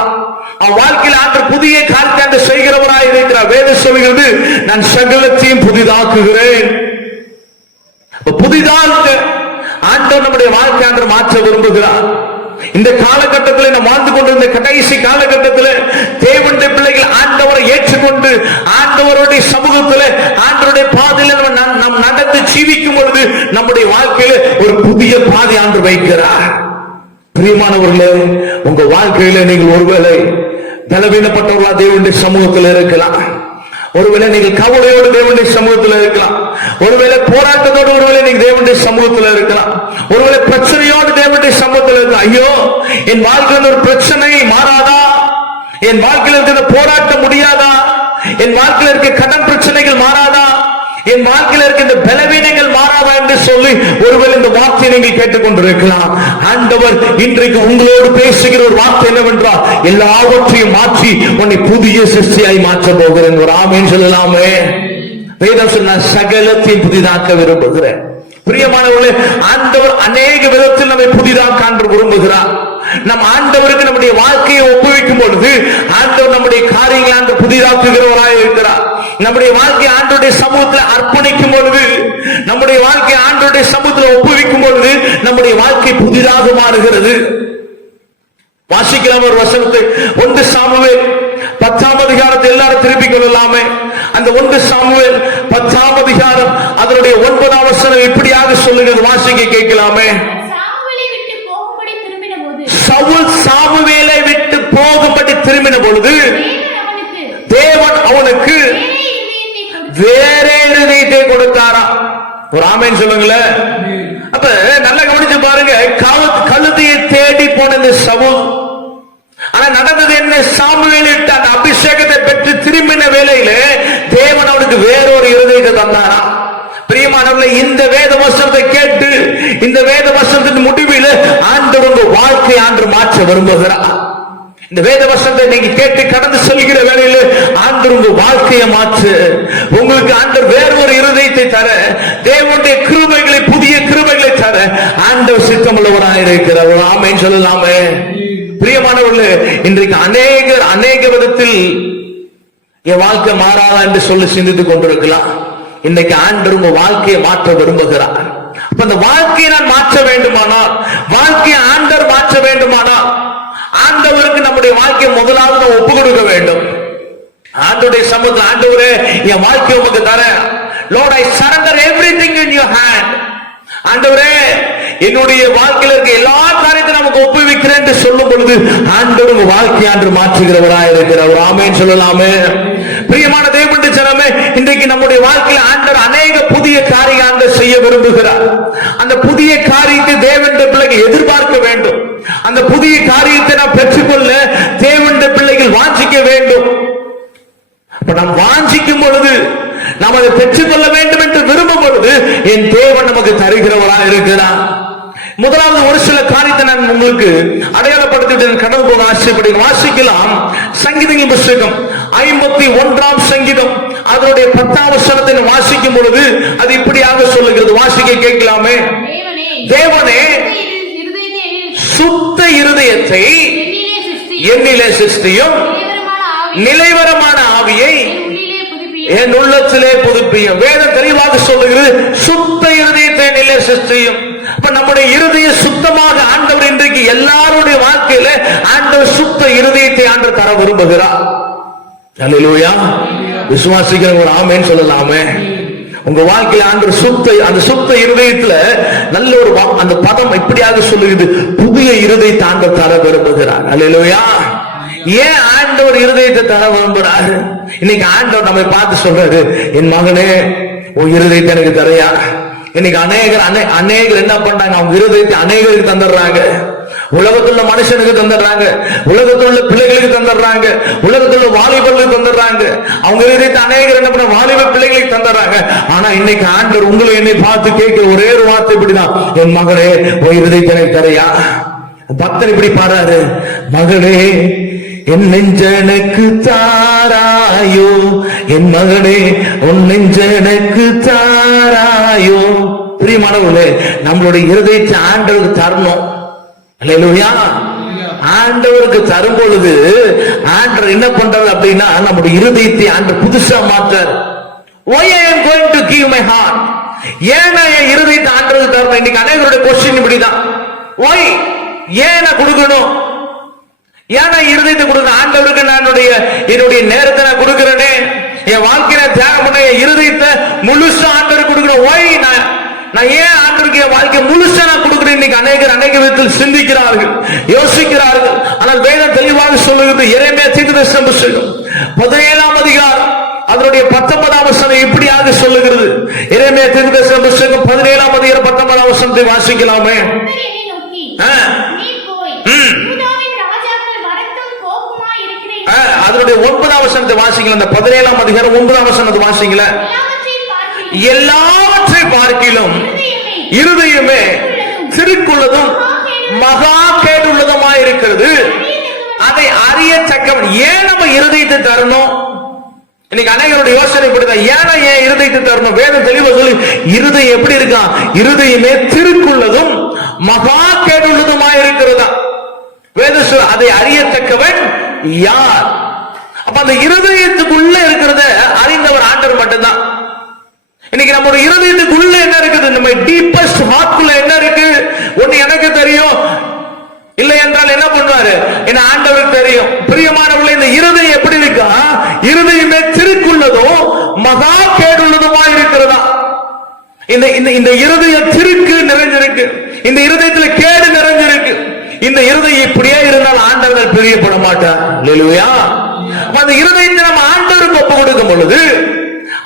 அவன் வாழ்க்கையில் ஆண்டவர் புதிய காரியத்தை செய்கிறவராய் இருக்கிறார். வேதம் சொல்லுகிறது, நான் சகலத்தையும் புதிதாக்குகிறேன். புதிதாக ஆண்டவர் நம்முடைய வாழ்க்கை ஆண்டவர் மாற்ற விரும்புகிறார். இந்த காலகட்டத்தில் நாம் வாழ்ந்து கொண்டிருந்த கடைசி காலகட்டத்தில் தேவனுடைய பிள்ளைகள் ஆண்டவரை ஏற்றுக்கொண்டு ஆண்டவருடைய சமூகத்தில் நம்முடைய வாழ்க்கையில ஒரு புதிய பாதை ஆண்டு வைக்கிறார். பிரியமானவர்களே, உங்க வாழ்க்கையில நீங்கள் ஒருவேளை பலவீனப்பட்டவர்களா தேவனுடைய சமூகத்தில் இருக்கலாம். ஒருவேளை நீங்கள் கவலையோடு தேவனுடைய சமூகத்தில் இருக்கலாம். ஒருவேளை போராட்டத்தோடு ஒருவேளை நீங்க தேவனுடைய சமூகத்தில் இருக்கலாம். ஒருவேளை பிரச்சனையோடு தேவனுடைய சமூகத்தில் இருக்கலாம். ஐயோ, என் வாழ்க்கையில் ஒரு பிரச்சனை மாறாதா? என் வாழ்க்கையில் இருக்கிற போராட்டம் முடியாதா? என் வாழ்க்கையில் இருக்க கடன் பிரச்சனைகள் மாறாதா? என் வாழ்க்கையில் இருக்கின்ற பலவீனங்கள் மாறாதா என்று சொல்லி ஒருவேளை இந்த வார்த்தையை நீங்கள் கேட்டுக்கொண்டிருக்கலாம். ஆண்டவர் இன்றைக்கு உங்களோடு பேசுகிற ஒரு வார்த்தை என்னவென்றால், எல்லாவற்றையும் மாற்றி உன்னை புதிய சிருஷ்டியாய் மாற்ற போகிறேன். ஒரு ஆமென் சொல்லலாமே. வேதம் சொன்ன சகலத்தையும் புதிதாக்க விரும்புகிறேன். பிரியமானவர்களே, ஆண்டவர் அநேக விதத்தில் நம்மை புதிதாக காண்ற விரும்புகிறார். நம் ஆண்டவருக்கு நம்முடைய வாழ்க்கையை ஒப்புவிக்கும் பொழுது ஆண்டவர் நம்முடைய காரியங்களை ஆண்டு புதிதாக்குகிறவராக இருக்கிறார். நம்முடைய வாழ்க்கையை ஆண்டவருடைய சமூகத்தில் அர்ப்பணிக்கும் பொழுது, நம்முடைய வாழ்க்கையை ஆண்டவருடைய சமூகத்தில் ஒப்புவிக்கும் பொழுது நம்முடைய வாழ்க்கை புதிதாக மாறுகிறது. வாசிக்கலாம் ஒரு வசனத்தை. 1 சாமுவேல் 10ஆம் அதிகாரத்தை எல்லாரும் திருப்பிக் கொள்ளலாமே. அந்த 1 சாமுவேல் 10ஆம் அதிகாரம் அதனுடைய 9ஆம் வசனம் இப்படியாக சொல்லுகிறது. வாசிக்க கேட்கலாமே. சவுல் சாமுவேலை விட்டு போகும்படி திரும்பின பொழுது தேவன் அவனுக்கு வேறே இருதயத்தை கொடுத்தாரா? ஒரு ஆமென் சொல்லுங்களேன். அப்ப நல்லா கவனிச்சு பாருங்க. கழுதையை தேடி போன இந்த சவுல், ஆனா நடந்தது என்ன? சாமுவேல் அந்த அபிஷேகத்தை பெற்று திரும்பின வேளையில தேவன் அவனுக்கு வேறொரு இருதயத்தை தந்தாரா? பிரியமானவர்களே, இந்த வேத வசனத்தை கேட்டு இந்த வேத வசனத்தின் முடிவில் ஆண்டவர் உங்க வாழ்க்கை ஆண்டு மாற்ற விரும்புகிறார். இந்த வேத வசனத்தை நீங்க கேட்டு கடந்து செல்கிற வேளையில ஆண்டவர் உங்க வாழ்க்கையை மாற்று. உங்களுக்கு ஆண்டவர் வேறொரு இருதயத்தை தர, தேவனுடைய கிருபைகளை புதிய கிருபைகளை தர ஆண்டவர் சித்தமுள்ளவராக இருக்கிறார். ஆமென் சொல்லலாமே. பிரியமானவர்களே, இன்றைக்கு அநேக விதத்தில் என் வாழ்க்கை மாறாதா என்று சொல்லி சிந்தித்துக் கொண்டிருக்கலாம். இன்னைக்கு ஆண்டவர் உங்க வாழ்க்கையை மாற்ற விரும்புகிறார். அப்ப அந்த வாழ்க்கையை நான் மாற்ற வேண்டுமானால், வாழ்க்கையை ஆண்டவர் மாற்ற வேண்டுமானால், ஆண்டவருக்கு நம்முடைய வாழ்க்கையை முதலாவது நாம் ஒப்பு கொடுக்க வேண்டும். ஆண்டவருடைய சமூகத்தில், ஆண்டவரே என் வாழ்க்கையை உமக்கு தரேன். Lord, I surrender everything in your hand. ஆண்டவரே என்னுடைய வாழ்க்கையில் இருக்க எல்லா காரியத்தையும் நமக்கு ஒப்புவிக்கிறேன் என்று சொல்லும் பொழுது ஆண்டவர் உங்க வாழ்க்கையை ஆண்டு மாற்றுகிறவராக இருக்கிறார். ஆமென் சொல்லலாமே. பிரியமான தேவனுடைய ஜனமே, இன்றைக்கு நம்முடைய வாழ்க்கையில் ஆண்டவர் அநேக புதிய காரியங்களை செய்ய விரும்புகிறார். அந்த புதிய காரியத்தை தேவனுடைய பிள்ளைகள் எதிர்பார்க்க வேண்டும். அந்த புதிய காரியத்தை நாம் பெற்றுக்கொள்ள தேவனுடைய பிள்ளைகள் வாஞ்சிக்க வேண்டும். அப்ப நாம் வாஞ்சிக்கும் பொழுது, நாம் அதை பெற்றுக்கொள்ள வேண்டும் என்று விரும்பும் பொழுது என் தேவன் நமக்கு தருகிறவராக இருக்கிறார். முதலாவது ஒரு சில காரியத்தை நான் உங்களுக்கு அடையாளப்படுத்திட்டு கடந்து போக ஆசைப்படுகிறேன். வாசிக்கலாம். சங்கீதங்களின் புத்தகம் 51ஆம் சங்கீதம் அதனுடைய 10ஆம் வசனத்தை வாசிக்கும் பொழுது அது இப்படியாக சொல்லுகிறது. வாசிக்க கேட்கலாமே. தேவனே சுத்த இருதயத்தை என்னிலே சிருஷ்டியும், நிலைவரமான ஆவியை என் உள்ளத்திலே புதுப்பியும். வேதம் தெளிவாக சொல்லுகிறது, சுத்த இருதயத்தை என்னிலே சிருஷ்டியும். அப்ப நம்முடைய இருதய சுத்தமாக ஆண்டவர் இன்றைக்கு எல்லாருடைய வாழ்க்கையில ஆண்டவர் சுத்த இருதயத்தை ஆண்டவர் தர விரும்புகிறார். அல்லேலூயா. விசுவாசிக்கிற ஒரு ஆமென் சொல்லலாமே. உங்க வாழ்க்கையில ஆண்டவர் அந்த சுத்த இருதயத்துல நல்ல ஒரு அந்த பதம் இப்படியாக சொல்லுகிறது, புதிய இருதயத்தை ஆண்டவர் தர விரும்புகிறார். அல்லேலூயா. ஏன் ஆண்டவர் இருதயத்தை தர விரும்புகிறார்? இன்னைக்கு ஆண்டவர் நம்மை பார்த்து சொல்றாரு, என் மகனே உன் இருதயத்தை எனக்கு தரையா. இன்னைக்கு அநேகர் என்ன பண்றாங்க? அவங்க இருதயத்தை அநேகருக்கு தந்துடுறாங்க. உலகத்துள்ள மனுஷனுக்கு தந்துடுறாங்க, உலகத்துள்ள பிள்ளைகளுக்கு தந்துடுறாங்க, உலகத்துள்ள வாலிபர்களுக்கு தந்துடுறாங்க. அவங்க இருதயத்தை அநேகர் என்ன பண்ண வாலிப பிள்ளைகளுக்கு தந்துடுறாங்க. ஆனா இன்னைக்கு ஆண்டவர் உங்களை என்னை பார்த்து கேட்கிற ஒரே ஒரு வார்த்தை இப்படிதான், என் மகனே உன் இருதயத்தை எனக்கு தரையா. பக்தன் இப்படி பாடுறாரு, மகனே என் நெஞ்சனுக்கு தாராயோ, என் மகனே உன் நெஞ்சனுக்கு தாராயோ. பிரியமானவர்களே, நம்மளுடைய இருதயத்தை ஆண்டவருக்கு தரணும். அல்லேலூயா. ஆண்டவருக்கு தரும் பொழுது ஆண்டவர் என்ன பண்றாரு அப்படின்னா, நம்முடைய இருதயத்தை ஆண்டவர் புதுசா மாற்றார். Why I am going to give my heart? ஏன் என் இருதயத்தை ஆண்டவருக்கு தரணும்? இன்னைக்கு அநேகருடைய கொஸ்டின் இப்படிதான். Why? ஏன் நான் கொடுக்கணும்? ஏன் இருதயத்தை கொடுக்கணும்? ஆண்டவருக்கு நான் என்னுடைய நேரத்தை நான் கொடுக்கிறேனே, என் வாழ்க்கையில தியாகம் பண்ண என் இருதயத்தை முழுசா ஆண்டவருக்கு கொடுக்கிறேன். Why? நான் ஏன் வாழ்க்கை முழுசா நான் கொடுக்கிறேன். இன்னைக்கு அநேக விதத்தில் சிந்திக்கிறார்கள், யோசிக்கிறார்கள். ஆனால் வேதம் தெளிவாக சொல்லுகிறது. எரேமியா தீர்க்கதரிசன புத்தகம் 17ஆம் அதிகாரம் அதனுடைய 19ஆம் வசனம் இப்படியாக சொல்லுகிறது. எரேமியா தீர்க்கதரிசன புத்தகம் 17ஆம் அதிகாரம் 19ஆம் வசனத்தை வாசிக்கலாமே. அதனுடைய 9ஆம் வசனத்தை வாசிக்கலாம். அந்த 17ஆம் அதிகாரம் 9ஆம் வசனத்தை வாசிக்கல. எல்லாவற்றை பார்க்கிலும் இருதயமே சிறுக்குள்ளதும் மகா கேடுள்ளதுமாயிருக்கிறது, அதை அறியத்தக்கவன். ஏன் நம்ம இருதயத்தை தரணும்? இன்னைக்கு அநேகருடைய யோசனை இப்படிதான். ஏன் இருதயத்தை தரணும்? வேதம் தெளிவா சொல்லி இருதயம் எப்படி இருக்கான்? இருதயமே திருக்குள்ளதும் மகா கேடுள்ளதுமாயிருக்கிறதா. வேதம் சொல்ல அதை அறியத்தக்கவன் யார்? அப்ப அந்த இருதயத்துக்குள்ள இருக்கிறத அறிந்தவர் ஆண்டவர் மட்டும்தான். இன்னைக்கு நம்மளோட இருதயத்துக்குள்ள என்ன இருக்குது? நம்ம டீப்பஸ்ட் ஹார்ட்குள்ள என்ன இருக்கு? ஒண்ணு எனக்கு தெரியும், இல்லை என்றால் என்ன பண்ணுவாரு? என்ன ஆண்டவருக்கு தெரியும். பிரியமானவர்களே, இந்த இருதயம் எப்படி இருக்கா? இருதயமே திருக்குள்ளதும் மகா கேடுள்ளதுமா இருக்கிறதா. இந்த இருதயம் திருக்கு நிறைஞ்சிருக்கு, இந்த இருதயத்துல கேடு நிறைஞ்சிருக்கு. இந்த இருதயம் இப்படியே இருந்தால் ஆண்டவர் பிரியப்பட மாட்டார். அல்லேலூயா. அந்த இருதயத்தை நம்ம ஆண்டவருக்கு ஒப்பு கொடுக்கும் பொழுது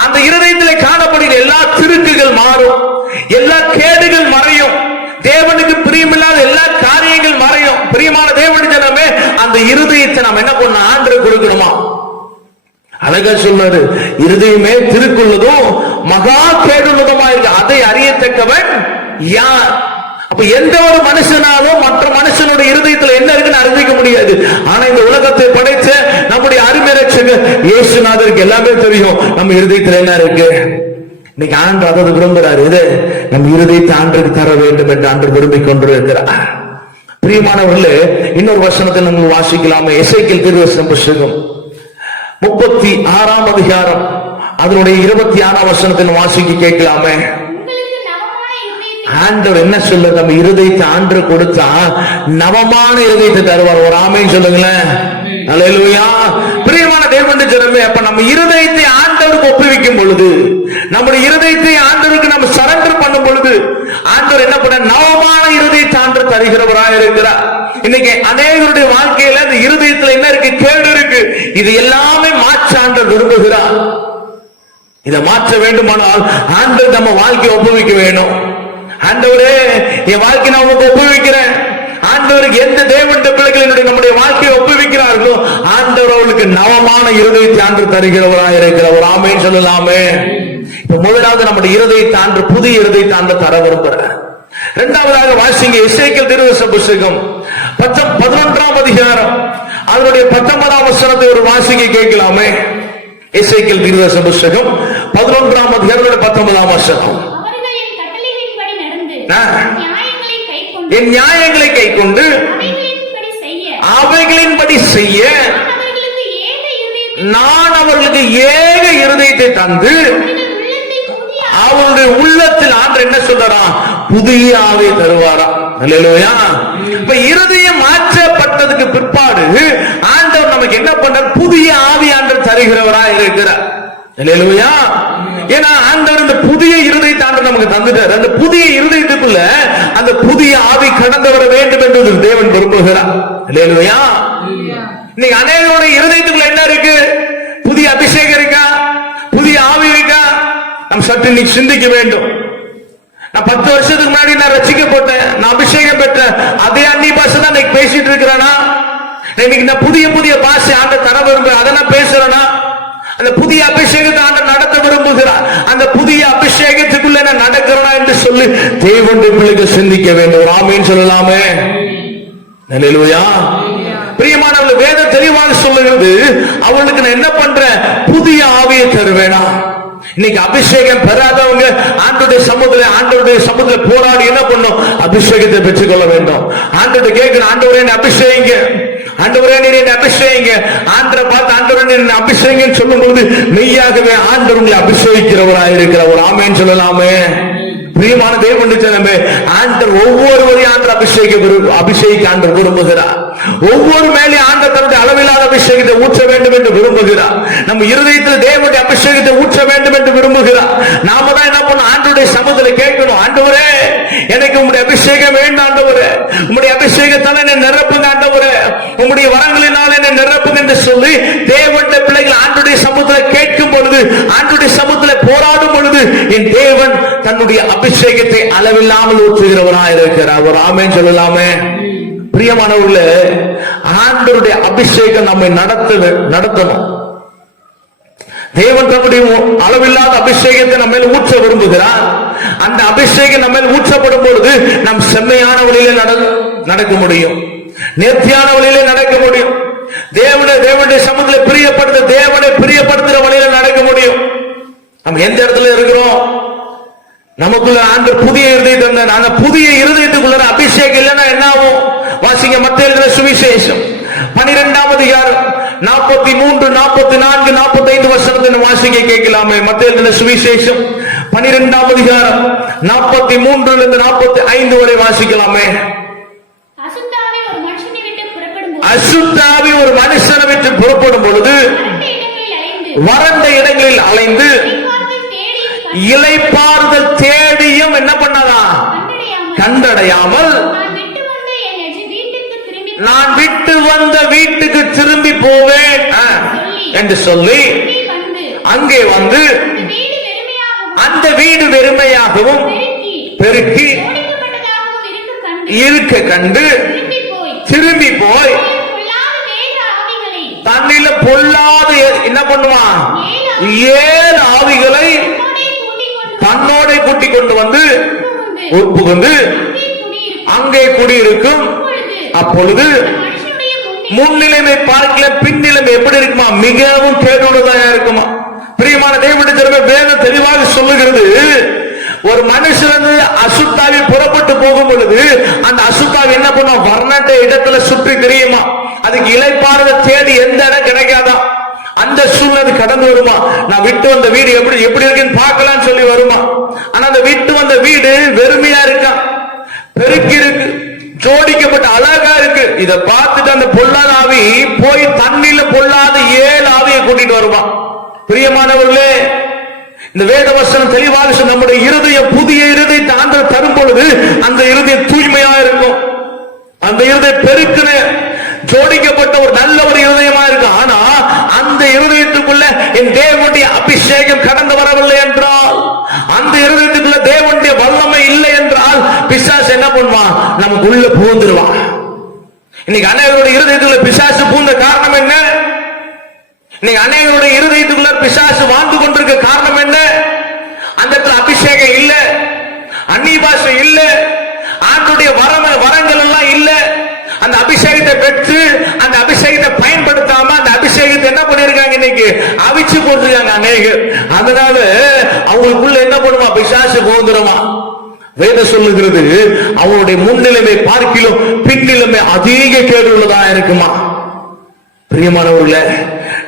அந்த இருதயத்திலே காணப்படுகிற எல்லா திருக்குகள் மாறும், எல்லா கேடுகள் மறையும், தேவனுக்கு பிரியமில்லாத எல்லா காரியங்கள் மறையும். பிரியமான தேவனுடைய ஜனமே, அந்த இருதயத்தை நாம் என்ன பண்ண ஆண்டவருக்கு கொடுக்கணுமா? அழகா சொன்னாரு, இருதயமே திருக்குள்ளதும் மகா கேடுள்ளதுமா இருக்கு, அதை அறியத்தக்கவன் யார்? அப்ப எந்த ஒரு மனுஷனாலும் மற்ற மனுஷனுடைய இருதயத்துல என்ன இருக்குன்னு அறிஞ்சிக்க முடியாது. ஆனா இந்த உலகத்தை படைச்ச நம்முடைய அருமை ரட்சகர் இயேசுநாதருக்கு எல்லாமே தெரியும் நம்ம இருதயத்துல என்ன இருக்கு. இன்னைக்கு ஆண்டு அதை விரும்புறாரு. இது நம் இருதயத்தை ஆண்டுக்கு தர வேண்டும் என்று ஆண்டு விரும்பிக் கொண்டிருக்கிறார். பிரியமானவர்களே, இன்னொரு வசனத்தை நம்ம வாசிக்கலாமே. எசேக்கியேல் தீர்க்கதரிசன புத்தகம் 36ஆம் அதிகாரம் அதனுடைய 26ஆம் வசனத்தை வாசிக்க கேட்கலாமே. ஆண்டவர் என்ன சொல்ல? நம்ம இருதயத்தை ஆண்டு கொடுத்தா நவமான இருதயத்தை தருவார். ஒரு ஆமென் சொல்லுங்களேன். அல்லேலூயா. பிரியமான தேவனுடைய ஜனமே, அப்ப நம்ம இருதயத்தை ஆண்டவருக்கு ஒப்புவிக்கும் பொழுது, நம்முடைய இருதயத்தை ஆண்டவருக்கு நம்ம சரண்டர் பண்ணும் பொழுது ஆண்டவர் என்ன பண்ண? நவமான இருதயத்தை ஆண்டவர் தருகிறவராக இருக்கிறார். இன்னைக்கு அநேகருடைய வாழ்க்கையில இந்த இருதயத்துல என்ன இருக்கு? கேடு இருக்கு. இது எல்லாமே மாற்ற ஆண்டவர் விரும்புகிறார். இதை மாற்ற வேண்டுமானால் ஆண்டவர் நம்ம வாழ்க்கையை ஒப்புவிக்க வேணும். ஆண்டவரே, என் வாழ்க்கை நான் உங்களுக்கு ஒப்புவிக்கிறேன். ஆண்டவருக்கு எந்த தேவனுடைய பிள்ளைகள் நம்முடைய வாழ்க்கையை ஒப்புவிக்கிறார்களோ ஆண்டவர் அவர்களுக்கு நவமான இருதயத்தை ஆண்டு தருகிறவராக இருக்கிறவர். ஆமென் சொல்லலாமே. இப்ப முதலாவது நம்முடைய இருதயத்தை ஆண்டு புதிய இருதயத்தை ஆண்டு தர விரும்புகிறார். இரண்டாவதாக வாசிங்க எசேக்கியேல் தீர்க்கதரிசன புத்தகம் 11ஆம் அதிகாரம் அதனுடைய 19ஆம் வசனத்தை ஒரு வாசிக்க கேட்கலாமே. எசேக்கியேல் தீர்க்கதரிசன புத்தகம் 11ஆம் அதிகாரம் 19ஆம் வசனம். என் நியாயங்களை கைக்கொண்டு அவைகளின்படி செய்ய நான் அவர்களுக்கு ஏக இருதயத்தை தந்து அவருடைய உள்ளத்தில் ஆண்டவர் என்ன சொல்றான்? புதிய ஆவியை தருவாராம். அல்லேலூயா. இப்ப இருதயம் மாற்றப்பட்டதுக்கு பிற்பாடு ஆண்டவர் நமக்கு என்ன பண்றார்? புதிய ஆவி ஆண்டவர் தருகிறவரா இருக்கிறார். அல்லேலூயா. ஏன்னா ஆண்டவர் இந்த புதிய இருதயத்தை ஆண்டவர் நமக்கு தந்துட்டார். அந்த புதிய இருதயத்துக்குள்ள அந்த புதிய ஆவி கடந்து வர வேண்டும் என்று தேவன் விரும்புகிறார். அல்லேலூயா. இன்னைக்கு அநேகருடைய இருதயத்துக்குள்ள என்ன இருக்கு? புதிய அபிஷேகம் இருக்கா? புதிய ஆவி இருக்கா? நம்ம சற்று இன்னைக்கு சிந்திக்க வேண்டும். நான் 10 வருஷத்துக்கு முன்னாடி நான் ரட்சிக்கப்பட்டேன், நான் அபிஷேகம் பெற்றேன், அதே அந்நிய பாஷை தான் இன்னைக்கு பேசிட்டு இருக்கிறேனா? இன்னைக்கு நான் புதிய பாஷை ஆண்டவர் தர விரும்புகிறேன், அதை நான் பேசுறேனா? அந்த புதிய அபிஷேகத்தை ஆண்டவர் நடத்த விரும்புகிறார். அந்த புதிய அபிஷேகத்துக்குள்ள நான் நடக்கிறேனா என்று சொல்லி தேவனுடைய பிள்ளைகள் சிந்திக்க வேண்டும். ஆமென் சொல்லலாமே. அல்லேலூயா. பிரியமானவர்கள், வேதம் தெளிவாக சொல்லுகிறது, அவர்களுக்கு நான் என்ன பண்றேன்? புதிய ஆவியை தருவேனா? இன்னைக்கு அபிஷேகம் பெறாதவங்க ஆண்டவருடைய சமூகத்துல போராடி என்ன பண்ணும்? அபிஷேகத்தை பெற்றுக்கொள்ள வேண்டும். ஆண்டவரை கேட்கணும், ஆண்டவரே என்னை அபிஷேகிங்க, ஆண்டவரே என்னை அபிஷேகிங்க. ஆண்டவரை பார்த்து ஆண்டவரே என்னை அபிஷேகம் சொல்லும் பொழுது மெய்யாகவே ஆண்டவர் உங்களை அபிஷேகிக்கிறவராக இருக்கிறவர். ஆமென் சொல்லலாமே. பிரியமான தேவனுடைய ஜனமே, ஆண்டவர் ஒவ்வொருவரையும் ஆண்டவர் அபிஷேகிக்க ஆண்டவர் விரும்புகிறார். ஒவ்வொரு மேலே ஆண்டவர் தன்னுடைய அளவில்லாத அபிஷேகத்தை ஊற்ற வேண்டும் என்று விரும்புகிறார். நம்ம இருதயத்தில் தேவனுடைய அபிஷேகத்தை ஊற்ற வேண்டும் என்று விரும்புகிறார். நாம தான் என்ன பண்ணணும்? ஆண்டவருடைய சமூகத்தில் கேட்கணும், ஆண்டவரே எனக்கு உம்முடைய அபிஷேகம் வேண்டும் ஆண்டவரே, உம்முடைய அபிஷேகத்தால் என்னை நிரப்புங்க ஆண்டவரே, உம்முடைய வரங்களினால் என்னை நிரப்புங்க என்று சொல்லி தேவனுடைய பிள்ளைகள் ஆண்டவருடைய சமூகத்தில் கேட்கும் பொழுது, ஆண்டவருடைய சமூகத்தில் போராடும் பொழுது என் தேவன் தன்னுடைய அபிஷேகத்தை அளவில்லாமல் ஊற்றுகிறவராக இருக்கிறார். ஒரு ஆமென் சொல்லலாமே. பிரியமானவர்களே, ஆண்டவருடைய அபிஷேகம் நம்மை நடத்தணும். தேவன் தம்முடைய அளவில்லாத அபிஷேகத்தை நம்ம மேல் ஊற்ற விரும்புகிறார். அந்த அபிஷேகம் நம்ம மேல் ஊற்றப்படும் பொழுது நம் செம்மையான வழியிலே நடக்க முடியும், நேர்த்தியான வழியிலே நடக்க முடியும், தேவனுடைய சமூகத்தில் தேவனை பிரியப்படுத்துகிற வழியில நடக்க முடியும். நம்ம எந்த இடத்துல இருக்கிறோம், நமக்குள்ள ஆண்டவர் புதிய இருதயத்தை தந்தார். அந்த புதிய இருதயத்துக்குள்ள அபிஷேகம் இல்லைன்னா என்ன ஆகும்? வாசிங்க மத்தேயு எழுதின சுவிசேஷம் 12ஆம் அதிகாரம் 43, 44, 45 வசனத்தை வாசிக்க கேட்கலாமே. மத்தேயு எழுதின சுவிசேஷம் 12ஆம் அதிகாரம் 43 இருந்து 45 வரை வாசிக்கலாமே. அசுத்தாவி ஒரு மனுஷனை விட்டு புறப்படும் பொழுது வறண்ட இடங்களில் அலைந்து இளைப்பாறுதல் தேடியும் என்ன பண்ணாதா? கண்டடையாமல் நான் விட்டு வந்த வீட்டுக்கு திரும்பி போவேன் என்று சொல்லி அங்கே வந்து அந்த வீடு வெறுமையாகவும் பெருக்கி இருக்க கண்டு திரும்பி போய் தண்ணில பொல்லாத என்ன பண்ணுவான்? 7 ஆவிகளை தன்னோட கூட்டிக் கொண்டு வந்து உட்புகுந்து அங்கே குடியிருக்கும். அப்பொழுது முன்னிலைமை பார்க்கல, பின்னிலைமை எப்படி இருக்குமா? மிகவும் கேடுள்ளதாக இருக்குமா? பிரியமான தேவனுடைய திறமை வேதம் தெளிவாக சொல்லுகிறது. ஒரு மனுஷன் அசுத்தாவி புறப்பட்டு போகும் பொழுது அந்த அசுத்தாவி என்ன பண்ணும்? வர்ணட்ட இடத்துல சுற்றி தெரியுமா? அதுக்கு இளைப்பாறுத தேடி எந்த இடம் கிடைக்காதா? அந்த சூழ்நிலை கடந்து வருமா? நான் விட்டு வந்த வீடு எப்படி இருக்குன்னு பார்க்கலாம்னு சொல்லி வருமா? ஆனா அந்த விட்டு வந்த வீடு வெறுமையா இருக்கா, பெருக்கி இருக்கு, ஜோடிக்கப்பட்ட அழகா இருக்கு. இத பார்த்துட்டு அந்த பொல்லாத ஆவி போய் தண்ணில பொல்லாத 7 ஆவியை கூட்டிட்டு வருமா? பிரியமானவர்களே, இந்த வேதவசனம் தெளிவாக நம்முடைய இருதயம் புதிய இருதயத்தை ஆண்டவர் தரும் பொழுது அந்த இருதயம் தூய்மையா இருக்கும். அந்த இருதயம் பெருக்கின ஜோடிக்கப்பட்ட ஒரு நல்ல ஒரு இருதயமா இருக்கு. ஆனா அந்த இருதயத்துக்குள்ள என் தேவனுடைய அபிஷேகம் கடந்து வரவில்லை என்றால், அந்த இருதயத்துக்குள்ள தேவனுடைய வல்லமை இல்லை என்றால் பிசாசு என்ன பண்ணுவான்? நமக்கு உள்ள புகுந்துருவான். இன்னைக்கு அநேகருடைய இருதயத்துக்குள்ள பிசாசு பூந்த காரணம் என்ன? இன்னைக்கு அநேகருடைய இருதயத்துக்குள்ள பிசாசு வாழ்ந்து கொண்டிருக்க காரணம் என்ன? அந்த இடத்துல அபிஷேகம் இல்ல, அந்நிய பாஷை இல்ல, ஆண்டுடைய வரங்கள் எல்லாம் இல்ல. அந்த அபிஷேகத்தை பெற்று அந்த அபிஷேகத்தை பயன்படுத்தாம அந்த அபிஷேகத்தை என்ன பண்ணிருக்காங்க? இன்னைக்கு அவிச்சு போட்டுருக்காங்க அநேகர். அதனால அவங்களுக்குள்ள என்ன பண்ணுமா? பிசாசு போந்துருமா? வேதம் சொல்லுகிறது அவங்களுடைய முன்னிலைமை பார்க்கிலும் பின்னிலைமை அதிக கேடு உள்ளதா இருக்குமா? பிரியமானவர்களே,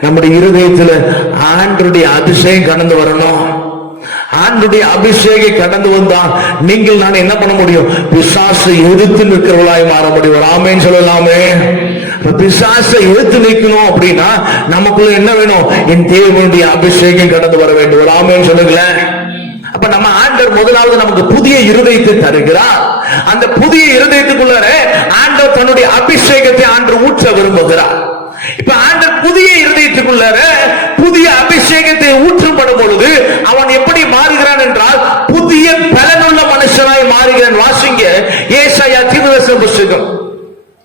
நம்முடைய இருதயத்துல ஆண்டவருடைய அபிஷேகம் கடந்து வரணும். ஆண்டவருடைய அபிஷேகம் கடந்து வந்தால் நீங்கள் நான் என்ன பண்ண முடியும்? பிசாசை எதிர்த்து நிற்கிறவர்களாய் மாற முடியும். ஆமென் சொல்லலாமே. பிசாசை எதிர்த்து நிற்கணும் அப்படின்னா நமக்குள்ள என்ன வேணும்? என் தேவனுடைய அபிஷேகம் கடந்து வர வேண்டும். ஆமென் சொல்லுங்களேன். அப்ப நம்ம ஆண்டவர் முதலாவது நமக்கு புதிய இருதயத்தை தருகிறார். அந்த புதிய இருதயத்துக்குள்ள ஆண்டவர் தன்னுடைய அபிஷேகத்தை ஆண்டவர் ஊற்ற விரும்புகிறார். இப்ப ஆண்டவர் புதிய இருதயத்துக்குள்ள புதிய அபிஷேகத்தை ஊற்றப்படும் பொழுது அவன் எப்படி மாறுகிறான் என்றால் புதிய பலனுள்ள மனுஷனாய் மாறுகிறான். வாசிங்க ஏசாயா தீர்க்கதரிசன புத்தகம்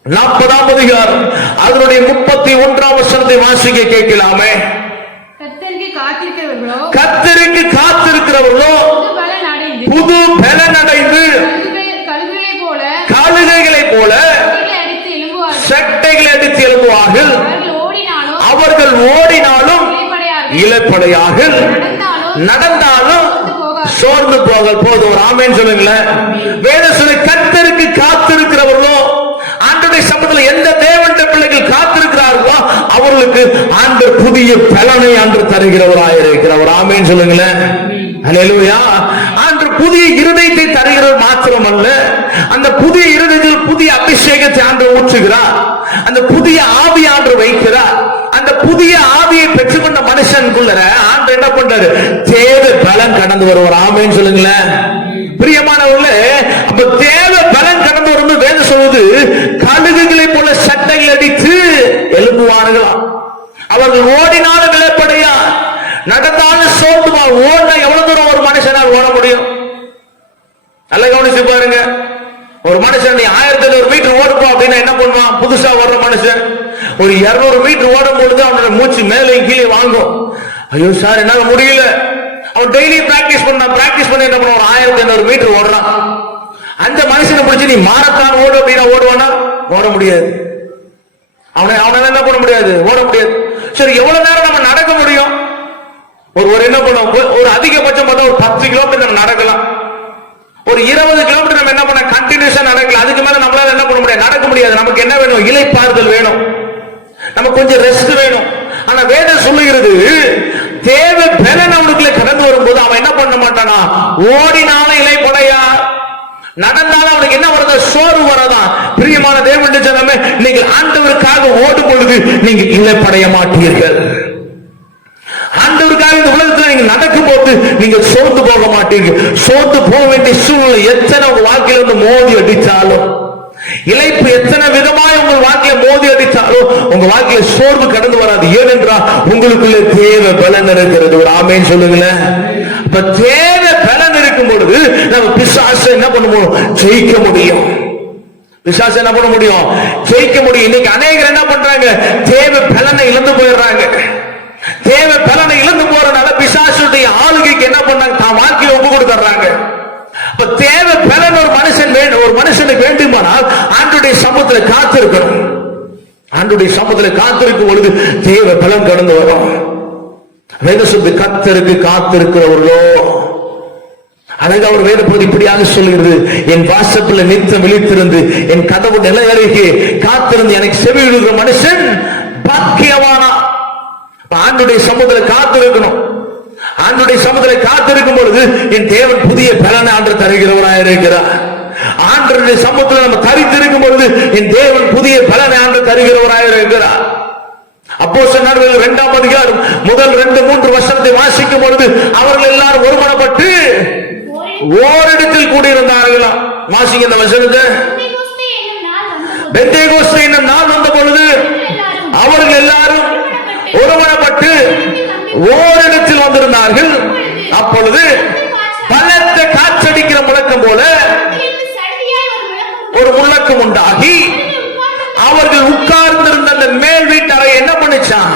40ஆம் அதிகாரம் அதனுடைய 31ஆம் வசனத்தை வாசிக்க கேட்கலாமே. கர்த்தருக்கு காத்திருக்கிறவர்களோ புது பலன் அடைந்து கழுகைகளைப் போல சட்டைகளை அடித்து எழும்புவார்கள். அவர்கள் ஓடினாலும் இளைப்படையார்கள், நடந்தாலும் சோர்ந்து போகல். போதும். ஆமென் சொல்லுங்களேன். வேதம் சொல்லி கர்த்தருக்கு காத்திருக்கிறவர்களோ, ஆண்டவருடைய சமூகத்தில் எந்த தேவனுடைய பிள்ளைகள் காத்திருக்கிறார்களோ அவர்களுக்கு ஆண்டவர் புதிய பலனை ஆண்டவர் தருகிறவராக இருக்கிறவர். ஆமென் சொல்லுங்களேன். அல்லேலூயா. ஆண்டவர் புதிய இருதயத்தை தருகிறவர் மாத்திரமல்ல, அந்த புதிய இருதயத்தில் புதிய அபிஷேகத்தை ஆண்டவர் ஊற்றுகிறார். அந்த புதிய ஆவி ஆண்டவர் வைக்கிறார். அந்த புதிய ஆவியை பெற்றுக்கொண்ட மனுஷனுக்குள்ள ஆண்டவர் என்ன பண்றாரு? தேவ பலன் கடந்து வருவார். ஆமென் சொல்லுங்களேன். பிரியமானவர்களே, அப்ப ஒரு 200 மீட்டர் ஓடும் பொழுது அவனோட மூச்சு மேலே கீழே வாங்கும். ஐயோ சார் என்னால முடியல. அவன் டெய்லி பிராக்டிஸ் பண்ண என்ன பண்ண ஒரு 1500 மீட்டர் ஓடுறான். அந்த மனுஷனை பிடிச்சி நீ மாரத்தான் ஓடு அப்படின்னா ஓடுவானா? ஓட முடியாது. அவனால என்ன பண்ண முடியாது? ஓட முடியாது. சரி, எவ்வளவு நேரம் நம்ம நடக்க முடியும்? ஒரு என்ன பண்ணுவோம், ஒரு அதிகபட்சம் பார்த்தா ஒரு 10 கிலோமீட்டர் நடக்கலாம். ஒரு 20 கிலோமீட்டர் நம்ம என்ன பண்ண கண்டினியூஸா நடக்கலாம். அதுக்கு மேல நம்மளால என்ன பண்ண முடியாது? நடக்க முடியாது. நமக்கு என்ன வேணும்? இளைப்பாறுதல் வேணும், நமக்கு கொஞ்சம் ரெஸ்ட் வேணும். ஆனா வேதம் சொல்லுகிறது, தேவ பலன் அவனுக்குள்ள கடந்து வரும்போது அவன் என்ன பண்ண மாட்டானா? ஓடினாலும் இளைப்படையா, நடந்தாலும் அவனுக்கு என்ன வரதா? சோறு வரதா. பிரியமான தேவனுடைய ஜனமே, நீங்கள் ஆண்டவருக்காக ஓடும் பொழுது நீங்கள் இளைப்படைய மாட்டீர்கள். ஆண்டவருக்காக இந்த உலகத்தில் நீங்க நடக்கும் போது நீங்கள் சோர்ந்து போக மாட்டீங்க. சோர்ந்து போக வேண்டிய சூழ்நிலை எத்தனை உங்க வாழ்க்கையில வந்து மோதி அடித்தாலும், இளைப்பு எத்தனை விதமாய் உங்கள் வாழ்க்கையில மோதி அடித்தாலும் உங்க வாழ்க்கையில சோர்வு கடந்து வராது. ஏனென்றால் உங்களுக்குள்ள தேவ பலன் இருக்கிறது. ஒரு ஆமேன் சொல்லுங்களேன். இப்ப தேவ பலன் இருக்கும் பொழுது நம்ம பிசாசை என்ன பண்ண முடியும்? ஜெயிக்க முடியும். பிசாசை என்ன பண்ண முடியும்? ஜெயிக்க முடியும். இன்னைக்கு அநேகர் என்ன பண்றாங்க? தேவ பலனை இழந்து போயிடுறாங்க. தேவ பலனை இழந்து போறதுனால பிசாசுடைய ஆளுகைக்கு என்ன பண்ணாங்க? தான் வாழ்க்கையை ஒப்பு கொடுத்துறாங்க. தேவ பலன் ஒரு மனுஷனுக்கு வேண்டுமானால் ஆண்டுடைய சமூகத்தில் காத்திருக்கணும். ஆண்டுடைய சமூகத்தில் காத்திருக்கும் பொழுது தேவ பலன் கடந்து வரும். வேதசுத்தி கர்த்தருக்கு காத்திருக்கிறவர்களோ, அழகா ஒரு வேத பகுதி இப்படியாக சொல்கிறது, என் வாசப்பில் நித்தம் விழித்திருந்து என் கதவு நிலை அருகே காத்திருந்து எனக்கு செவி விடுகிற மனுஷன் பாக்கியவானா. ஆண்டுடைய சமூகத்தில் காத்திருக்கணும். ஆண்டுடைய சமூகத்தில் காத்திருக்கும் பொழுது என் தேவன் புதிய பலனை ஆண்டு தருகிறவராக இருக்கிறார். ஆண்டுடைய சமூகத்தில் நம்ம தரித்திருக்கும் பொழுது என் தேவன் புதிய பலனை ஆண்டு தருகிறவராக இருக்கிறார். அப்போஸ்தலர் 2ஆம் அதிகாரம் முதல் 2-3 வசனத்தை வாசிக்கும் பொழுது அவர்கள் எல்லாரும் ஒருமனப்பட்டு ஓரிடத்தில் கூடியிருந்தார்களா. வாசிங்க இந்த வசனத்தை. பெந்தேகோஸ்தே என்னும் நாள் வந்த பொழுது அவர்கள் எல்லாரும் ஒருமனப்பட்டு ஓரிடத்தில் வந்திருந்தார்கள். அப்பொழுது பலத்த காற்றடிக்கிற முழக்கம் போல ஒரு முழக்கம் உண்டாகி அவர்கள் உட்கார்ந்திருந்த அந்த மேல் வீட்டறை என்ன பண்ணுச்சான்?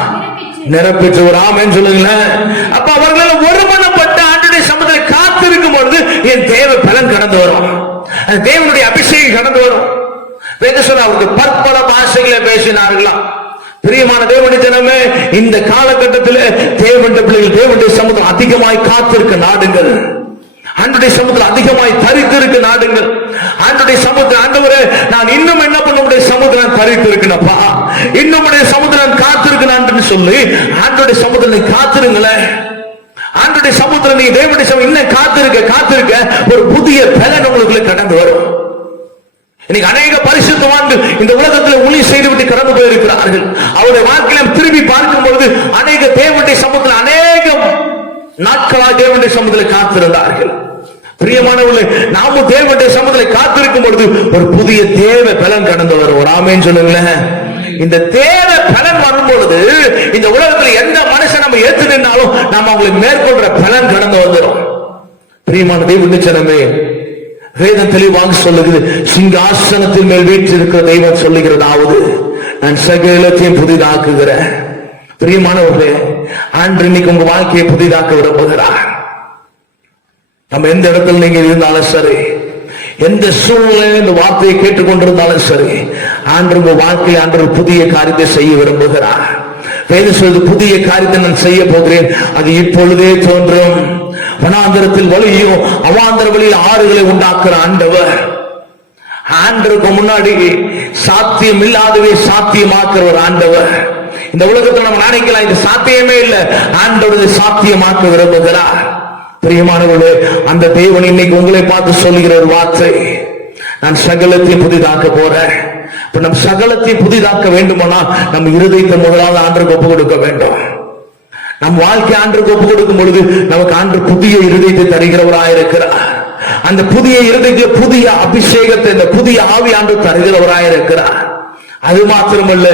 நிரப்பிச்சு. ஒரு ஆமென் சொல்லுங்களேன். அப்ப அவர்கள் ஒருமனப்பட்டு ஆண்டுடைய சமூகத்தில் காத்திருக்கும் பொழுது என் தேவ பலன் கடந்து வரும், தேவனுடைய அபிஷேகம் கடந்து வரும். அவர்கள் பற்பல பாஷைகளை பேசினார்களாம். பிரியமான தேவனுடைய ஜனமே, இந்த காலகட்டத்தில் தேவனுடைய பிள்ளைகள் தேவனுடைய சமூகம் அதிகமாய் காத்திருக்க நாடுங்கள். ஆண்டுடைய சமூகத்தில் அதிகமாய் தரித்திருக்க நாடுங்கள். ஆண்டுடைய சமூகத்தில் ஆண்டவரே நான் இன்னும் என்ன பண்ண முடிய சமூகம் தரித்திருக்கணும்ப்பா, இன்னும் சமுத்திரம் காத்திருக்கணும் சொல்லி ஆண்டுடைய சமூகத்தில் காத்திருங்களேன். ஆண்டுடைய சமூகத்தில் நீ தேவனுடைய சமூகம் இன்னும் காத்திருக்க ஒரு புதிய பலன் உங்களுக்கு கடந்து வரும். இன்னைக்கு அநேக பரிசுத்தவான்கள் இந்த உலகத்தில் ஊழியம் செய்துவிட்டு கடந்து போயிருக்கிறார்கள். அவருடைய வாழ்க்கையில திரும்பி பார்க்கும் பொழுது அநேக தேவனுடைய சமூகத்தில் அநேக நாட்களாக தேவனுடைய சமூகத்தில் காத்திருந்தார்கள். பிரியமானவர்களே, நாமும் தேவனுடைய சமூகத்தில் காத்திருக்கும் பொழுது ஒரு புதிய தேவ பலன் கடந்து வரும். ஒரு ஆமென் சொல்லுங்களேன். இந்த தேவ பலன் வரும் பொழுது இந்த உலகத்தில் எந்த மனுஷன் நம்ம ஏற்று நின்னாலும் நம்ம அவங்களை மேற்கொள்ற பலன் கடந்து வந்துடும். பிரியமான தேவனுடைய ஜனமே, வேதம் தெளிவாக சொல்லுகிறது, சிங்காசனத்தின் மேல் வீற்றிருக்கிற தெய்வம் சொல்லுகிறதாவது நான் சகலத்தையும் புதிதாக்குகிறேன். பிரியமானவர்களே, ஆண்டு இன்னைக்கு உங்க வாழ்க்கையை புதிதாக்க விரும்புகிறார். நம்ம எந்த இடத்துல நீங்க இருந்தாலும் சரி, எந்த சூழ்நிலையில் இந்த வார்த்தையை கேட்டுக்கொண்டிருந்தாலும் சரி, ஆண்டு உங்க வாழ்க்கையை ஆண்டு புதிய காரியத்தை செய்ய விரும்புகிறார். வேதம் சொல்வது, புதிய காரியத்தை நான் செய்ய போகிறேன், அது இப்பொழுதே தோன்றும். வனாந்தரத்தில் வழியும் அவாந்தர வழியில் ஆறுகளை உண்டாக்குற ஆண்டவர். ஆண்டவருக்கு முன்னாடி சாத்தியம் இல்லாதவே சாத்தியமாக்குற ஒரு ஆண்டவர். இந்த உலகத்தில் நம்ம நினைக்கலாம் இது சாத்தியமே இல்லை, ஆண்டவர் சாத்தியமாக்க விரும்புகிறார். பிரியமானவர்களே, அந்த தேவன் இன்னைக்கு உங்களை பார்த்து சொல்லுகிற ஒரு வார்த்தை, நான் சகலத்தையும் புதிதாக்க போறேன். இப்ப நம் சகலத்தையும் புதிதாக்க வேண்டுமானா நம்ம இருதயத்தை முதலாவது ஆண்டவருக்கு ஒப்பு கொடுக்க வேண்டும். நம் வாழ்க்கை ஆண்டவருக்கு ஒப்பு கொடுக்கும் பொழுது நமக்கு ஆண்டவர் புதிய இருதயத்தை தருகிறவராயிருக்கிறார். அந்த புதிய இருதயத்தில் புதிய அபிஷேகத்தை, இந்த புதிய ஆவி ஆண்டவர் தருகிறவராயிருக்கிறார். அது மாத்திரமல்ல,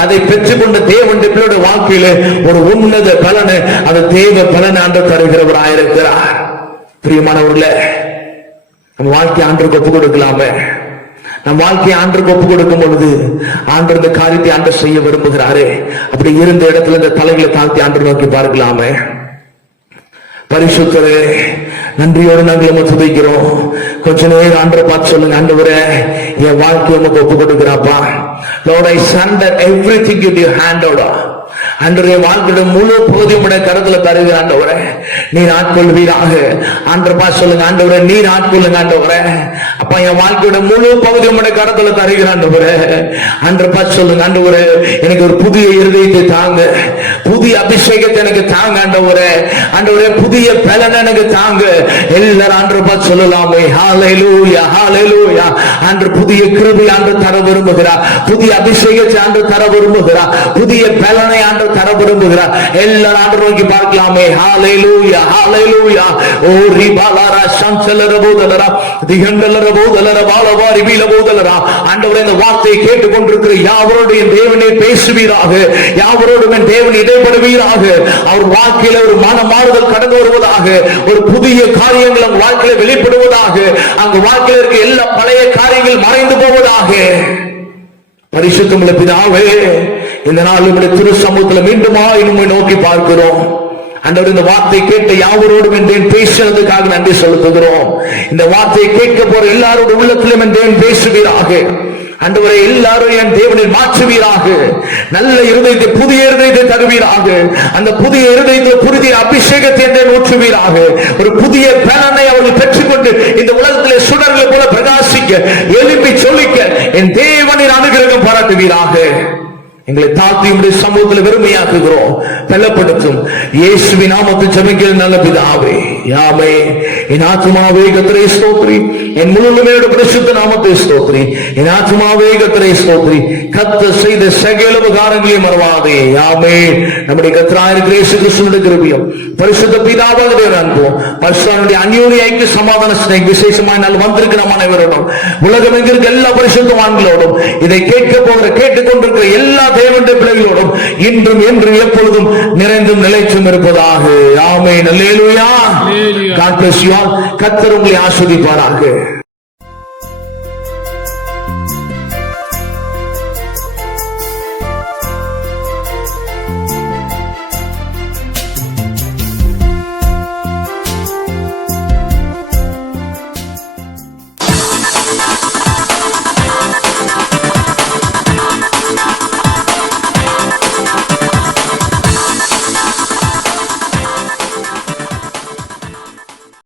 அதை பெற்றுக்கொண்ட தேவனுடைய பிள்ளையுடைய வாழ்க்கையில ஒரு உன்னத பலனை, அந்த தேவ பலனை ஆண்டவர் தருகிறவராயிருக்கிறார். பிரியமானவர்களே, நம்ம வாழ்க்கை ஆண்டவருக்கு ஒப்பு கொடுக்கலாமே. நம் வாழ்க்கையை ஆண்டருக்கு ஒப்பு கொடுக்கும் பொழுது ஆண்டவர் இந்த காரியத்தை ஆண்டவர் செய்ய விரும்புகிறாரே. அப்படி இருந்த இடத்துல இந்த தலைகளை தாழ்த்தி ஆண்டவர் நோக்கி பார்க்கலாமே. பரிசுத்தரே, நன்றியோடு நாங்கள் துதிக்கிறோம். கொஞ்ச நேரம் ஆண்டவரை பார்த்து சொல்லுங்க, ஆண்டவரே என் வாழ்க்கையை உமக்கு ஒப்பு கொடுக்கிறாப்பா. Lord, I surrender everything into your hand, Lord. ஆண்டவரே, வாழ்க்கையோட முழு பகுதியும் உடைய கருத்துல தருகிற ஆண்டவரே, நீர் ஆட்கொள்வீராக. ஆண்டவரே சொல்லுங்க, ஆண்டவரே நீர் ஆட்கொள்ளுங்க ஆண்டவரே. அப்பா, என் வாழ்க்கையோட முழு பகுதியும் உடைய கருத்துல தருகிற ஆண்டவரே. ஆண்டவரே சொல்லுங்க, ஆண்டவரே எனக்கு ஒரு புதிய இருதயத்தை தாங்க, புதிய அபிஷேகத்தை எனக்கு தாங்க ஆண்டவரே. ஆண்டவரே புதிய பலனை எனக்கு தாங்க. எல்லாரும் ஆண்டவரே சொல்லலாமே, ஹalleluya ஹalleluya. ஆண்டவர் புதிய கிருபை ஆண்டவர் தர விரும்புகிறார், புதிய அபிஷேகத்தை ஆண்டவர் தர விரும்புகிறார், புதிய பலனை ஆண்டவர் தர விரும்புகிறார். எல்லாரும் ஆண்டவர் நோக்கி பார்க்கலாமே, ஹalleluya ஹalleluya. ஓ ரிபாலரா சம்சலரபோதலரா திகண்டலரபோதலரா பாலவாரி வீலபோதலரா. ஆண்டவரே, இந்த வார்த்தையை கேட்டுக்கொண்டிருக்கிற யாவரோடு தேவனே பேசுவீராக, யாவரோடு தேவன் இடைப்படுவீராக. அவர் வாழ்க்கையில ஒரு மனமாறுதல் கடந்து வருவதாக, ஒரு புதிய காரியங்கள் அவங்க வாழ்க்கையில வெளிப்படுவதாக, அவங்க வாழ்க்கையில இருக்க எல்லா பழைய காரியங்கள் மறைந்து போவதாக. பரிசுத்தமுள்ள பிதாவே, இந்த நாள் உம்முடைய திரு சமூகத்தில் மீண்டுமா உம்மை நோக்கி பார்க்கிறோம். ஆண்டவர், இந்த வார்த்தை கேட்ட யாவரோடும் என் பேசுறதுக்காக நன்றி செலுத்துகிறோம். இந்த வார்த்தையை கேட்க போற எல்லாரோட உள்ளத்திலும் என் பேசுவீராக. ஆண்டவரே, எல்லாரும் என் தேவனில் மாற்றுவீராக. நல்ல இருதயத்தை, புதிய இருதயத்தை தருவீராக. அந்த புதிய இருதயத்தில் புதிய அபிஷேகத்தை ஊற்றுவீராக. ஒரு புதிய பலனை அவர்கள் பெற்றுக்கொண்டு இந்த உலகத்திலே சுடர்களை போல பிரகாசிக்க, எழுப்பி சொல்லிக்க என் தேவனின் அனுகிரகம் பாராட்டுவீராக. எங்களை தாழ்த்தி உடைய சமூகத்தில் வெறுமையாக்குகிறோம். பலப்படுத்தும் இயேசுவின் நாமத்தில் ஜெபிக்கிறேன் நல்ல பிதாவே, ஆமே. என் ஆத்துமாவே கர்த்தரை ஸ்தோத்திரி, என் முழுமையோட பரிசுத்த நாமத்தை ஸ்தோத்திரி. என் ஆத்துமாவே கர்த்தரை ஸ்தோத்திரி, கர்த்தர் செய்த சகல உபகாரங்களையும் மறவாதே. ஆமே. நம்முடைய கர்த்தராகிய இயேசு கிறிஸ்துவின் கிருபையும் பரிசுத்த பிதாவாகிய அன்பும் பரிசுத்தனுடைய அந்யோன்ய ஐக்கிய சமாதான ஸ்நேகம் விசேஷமாய் நாள் வந்திருக்கிற நம் அனைவரோடும், உலகம் எங்கிருக்க எல்லா பரிசுத்தவான்களோடும், இதை கேட்டுக்கொண்டிருக்கிற எல்லா தேவனுடைய பிள்ளைகளோடும் இன்றும் என்றும் எப்பொழுதும் நிறைந்தும் நிலைச்சும் இருப்பதாக. ஆமென். அல்லேலூயா. God bless you all. கர்த்தர் உங்களை ஆசீர்வதிப்பாராக.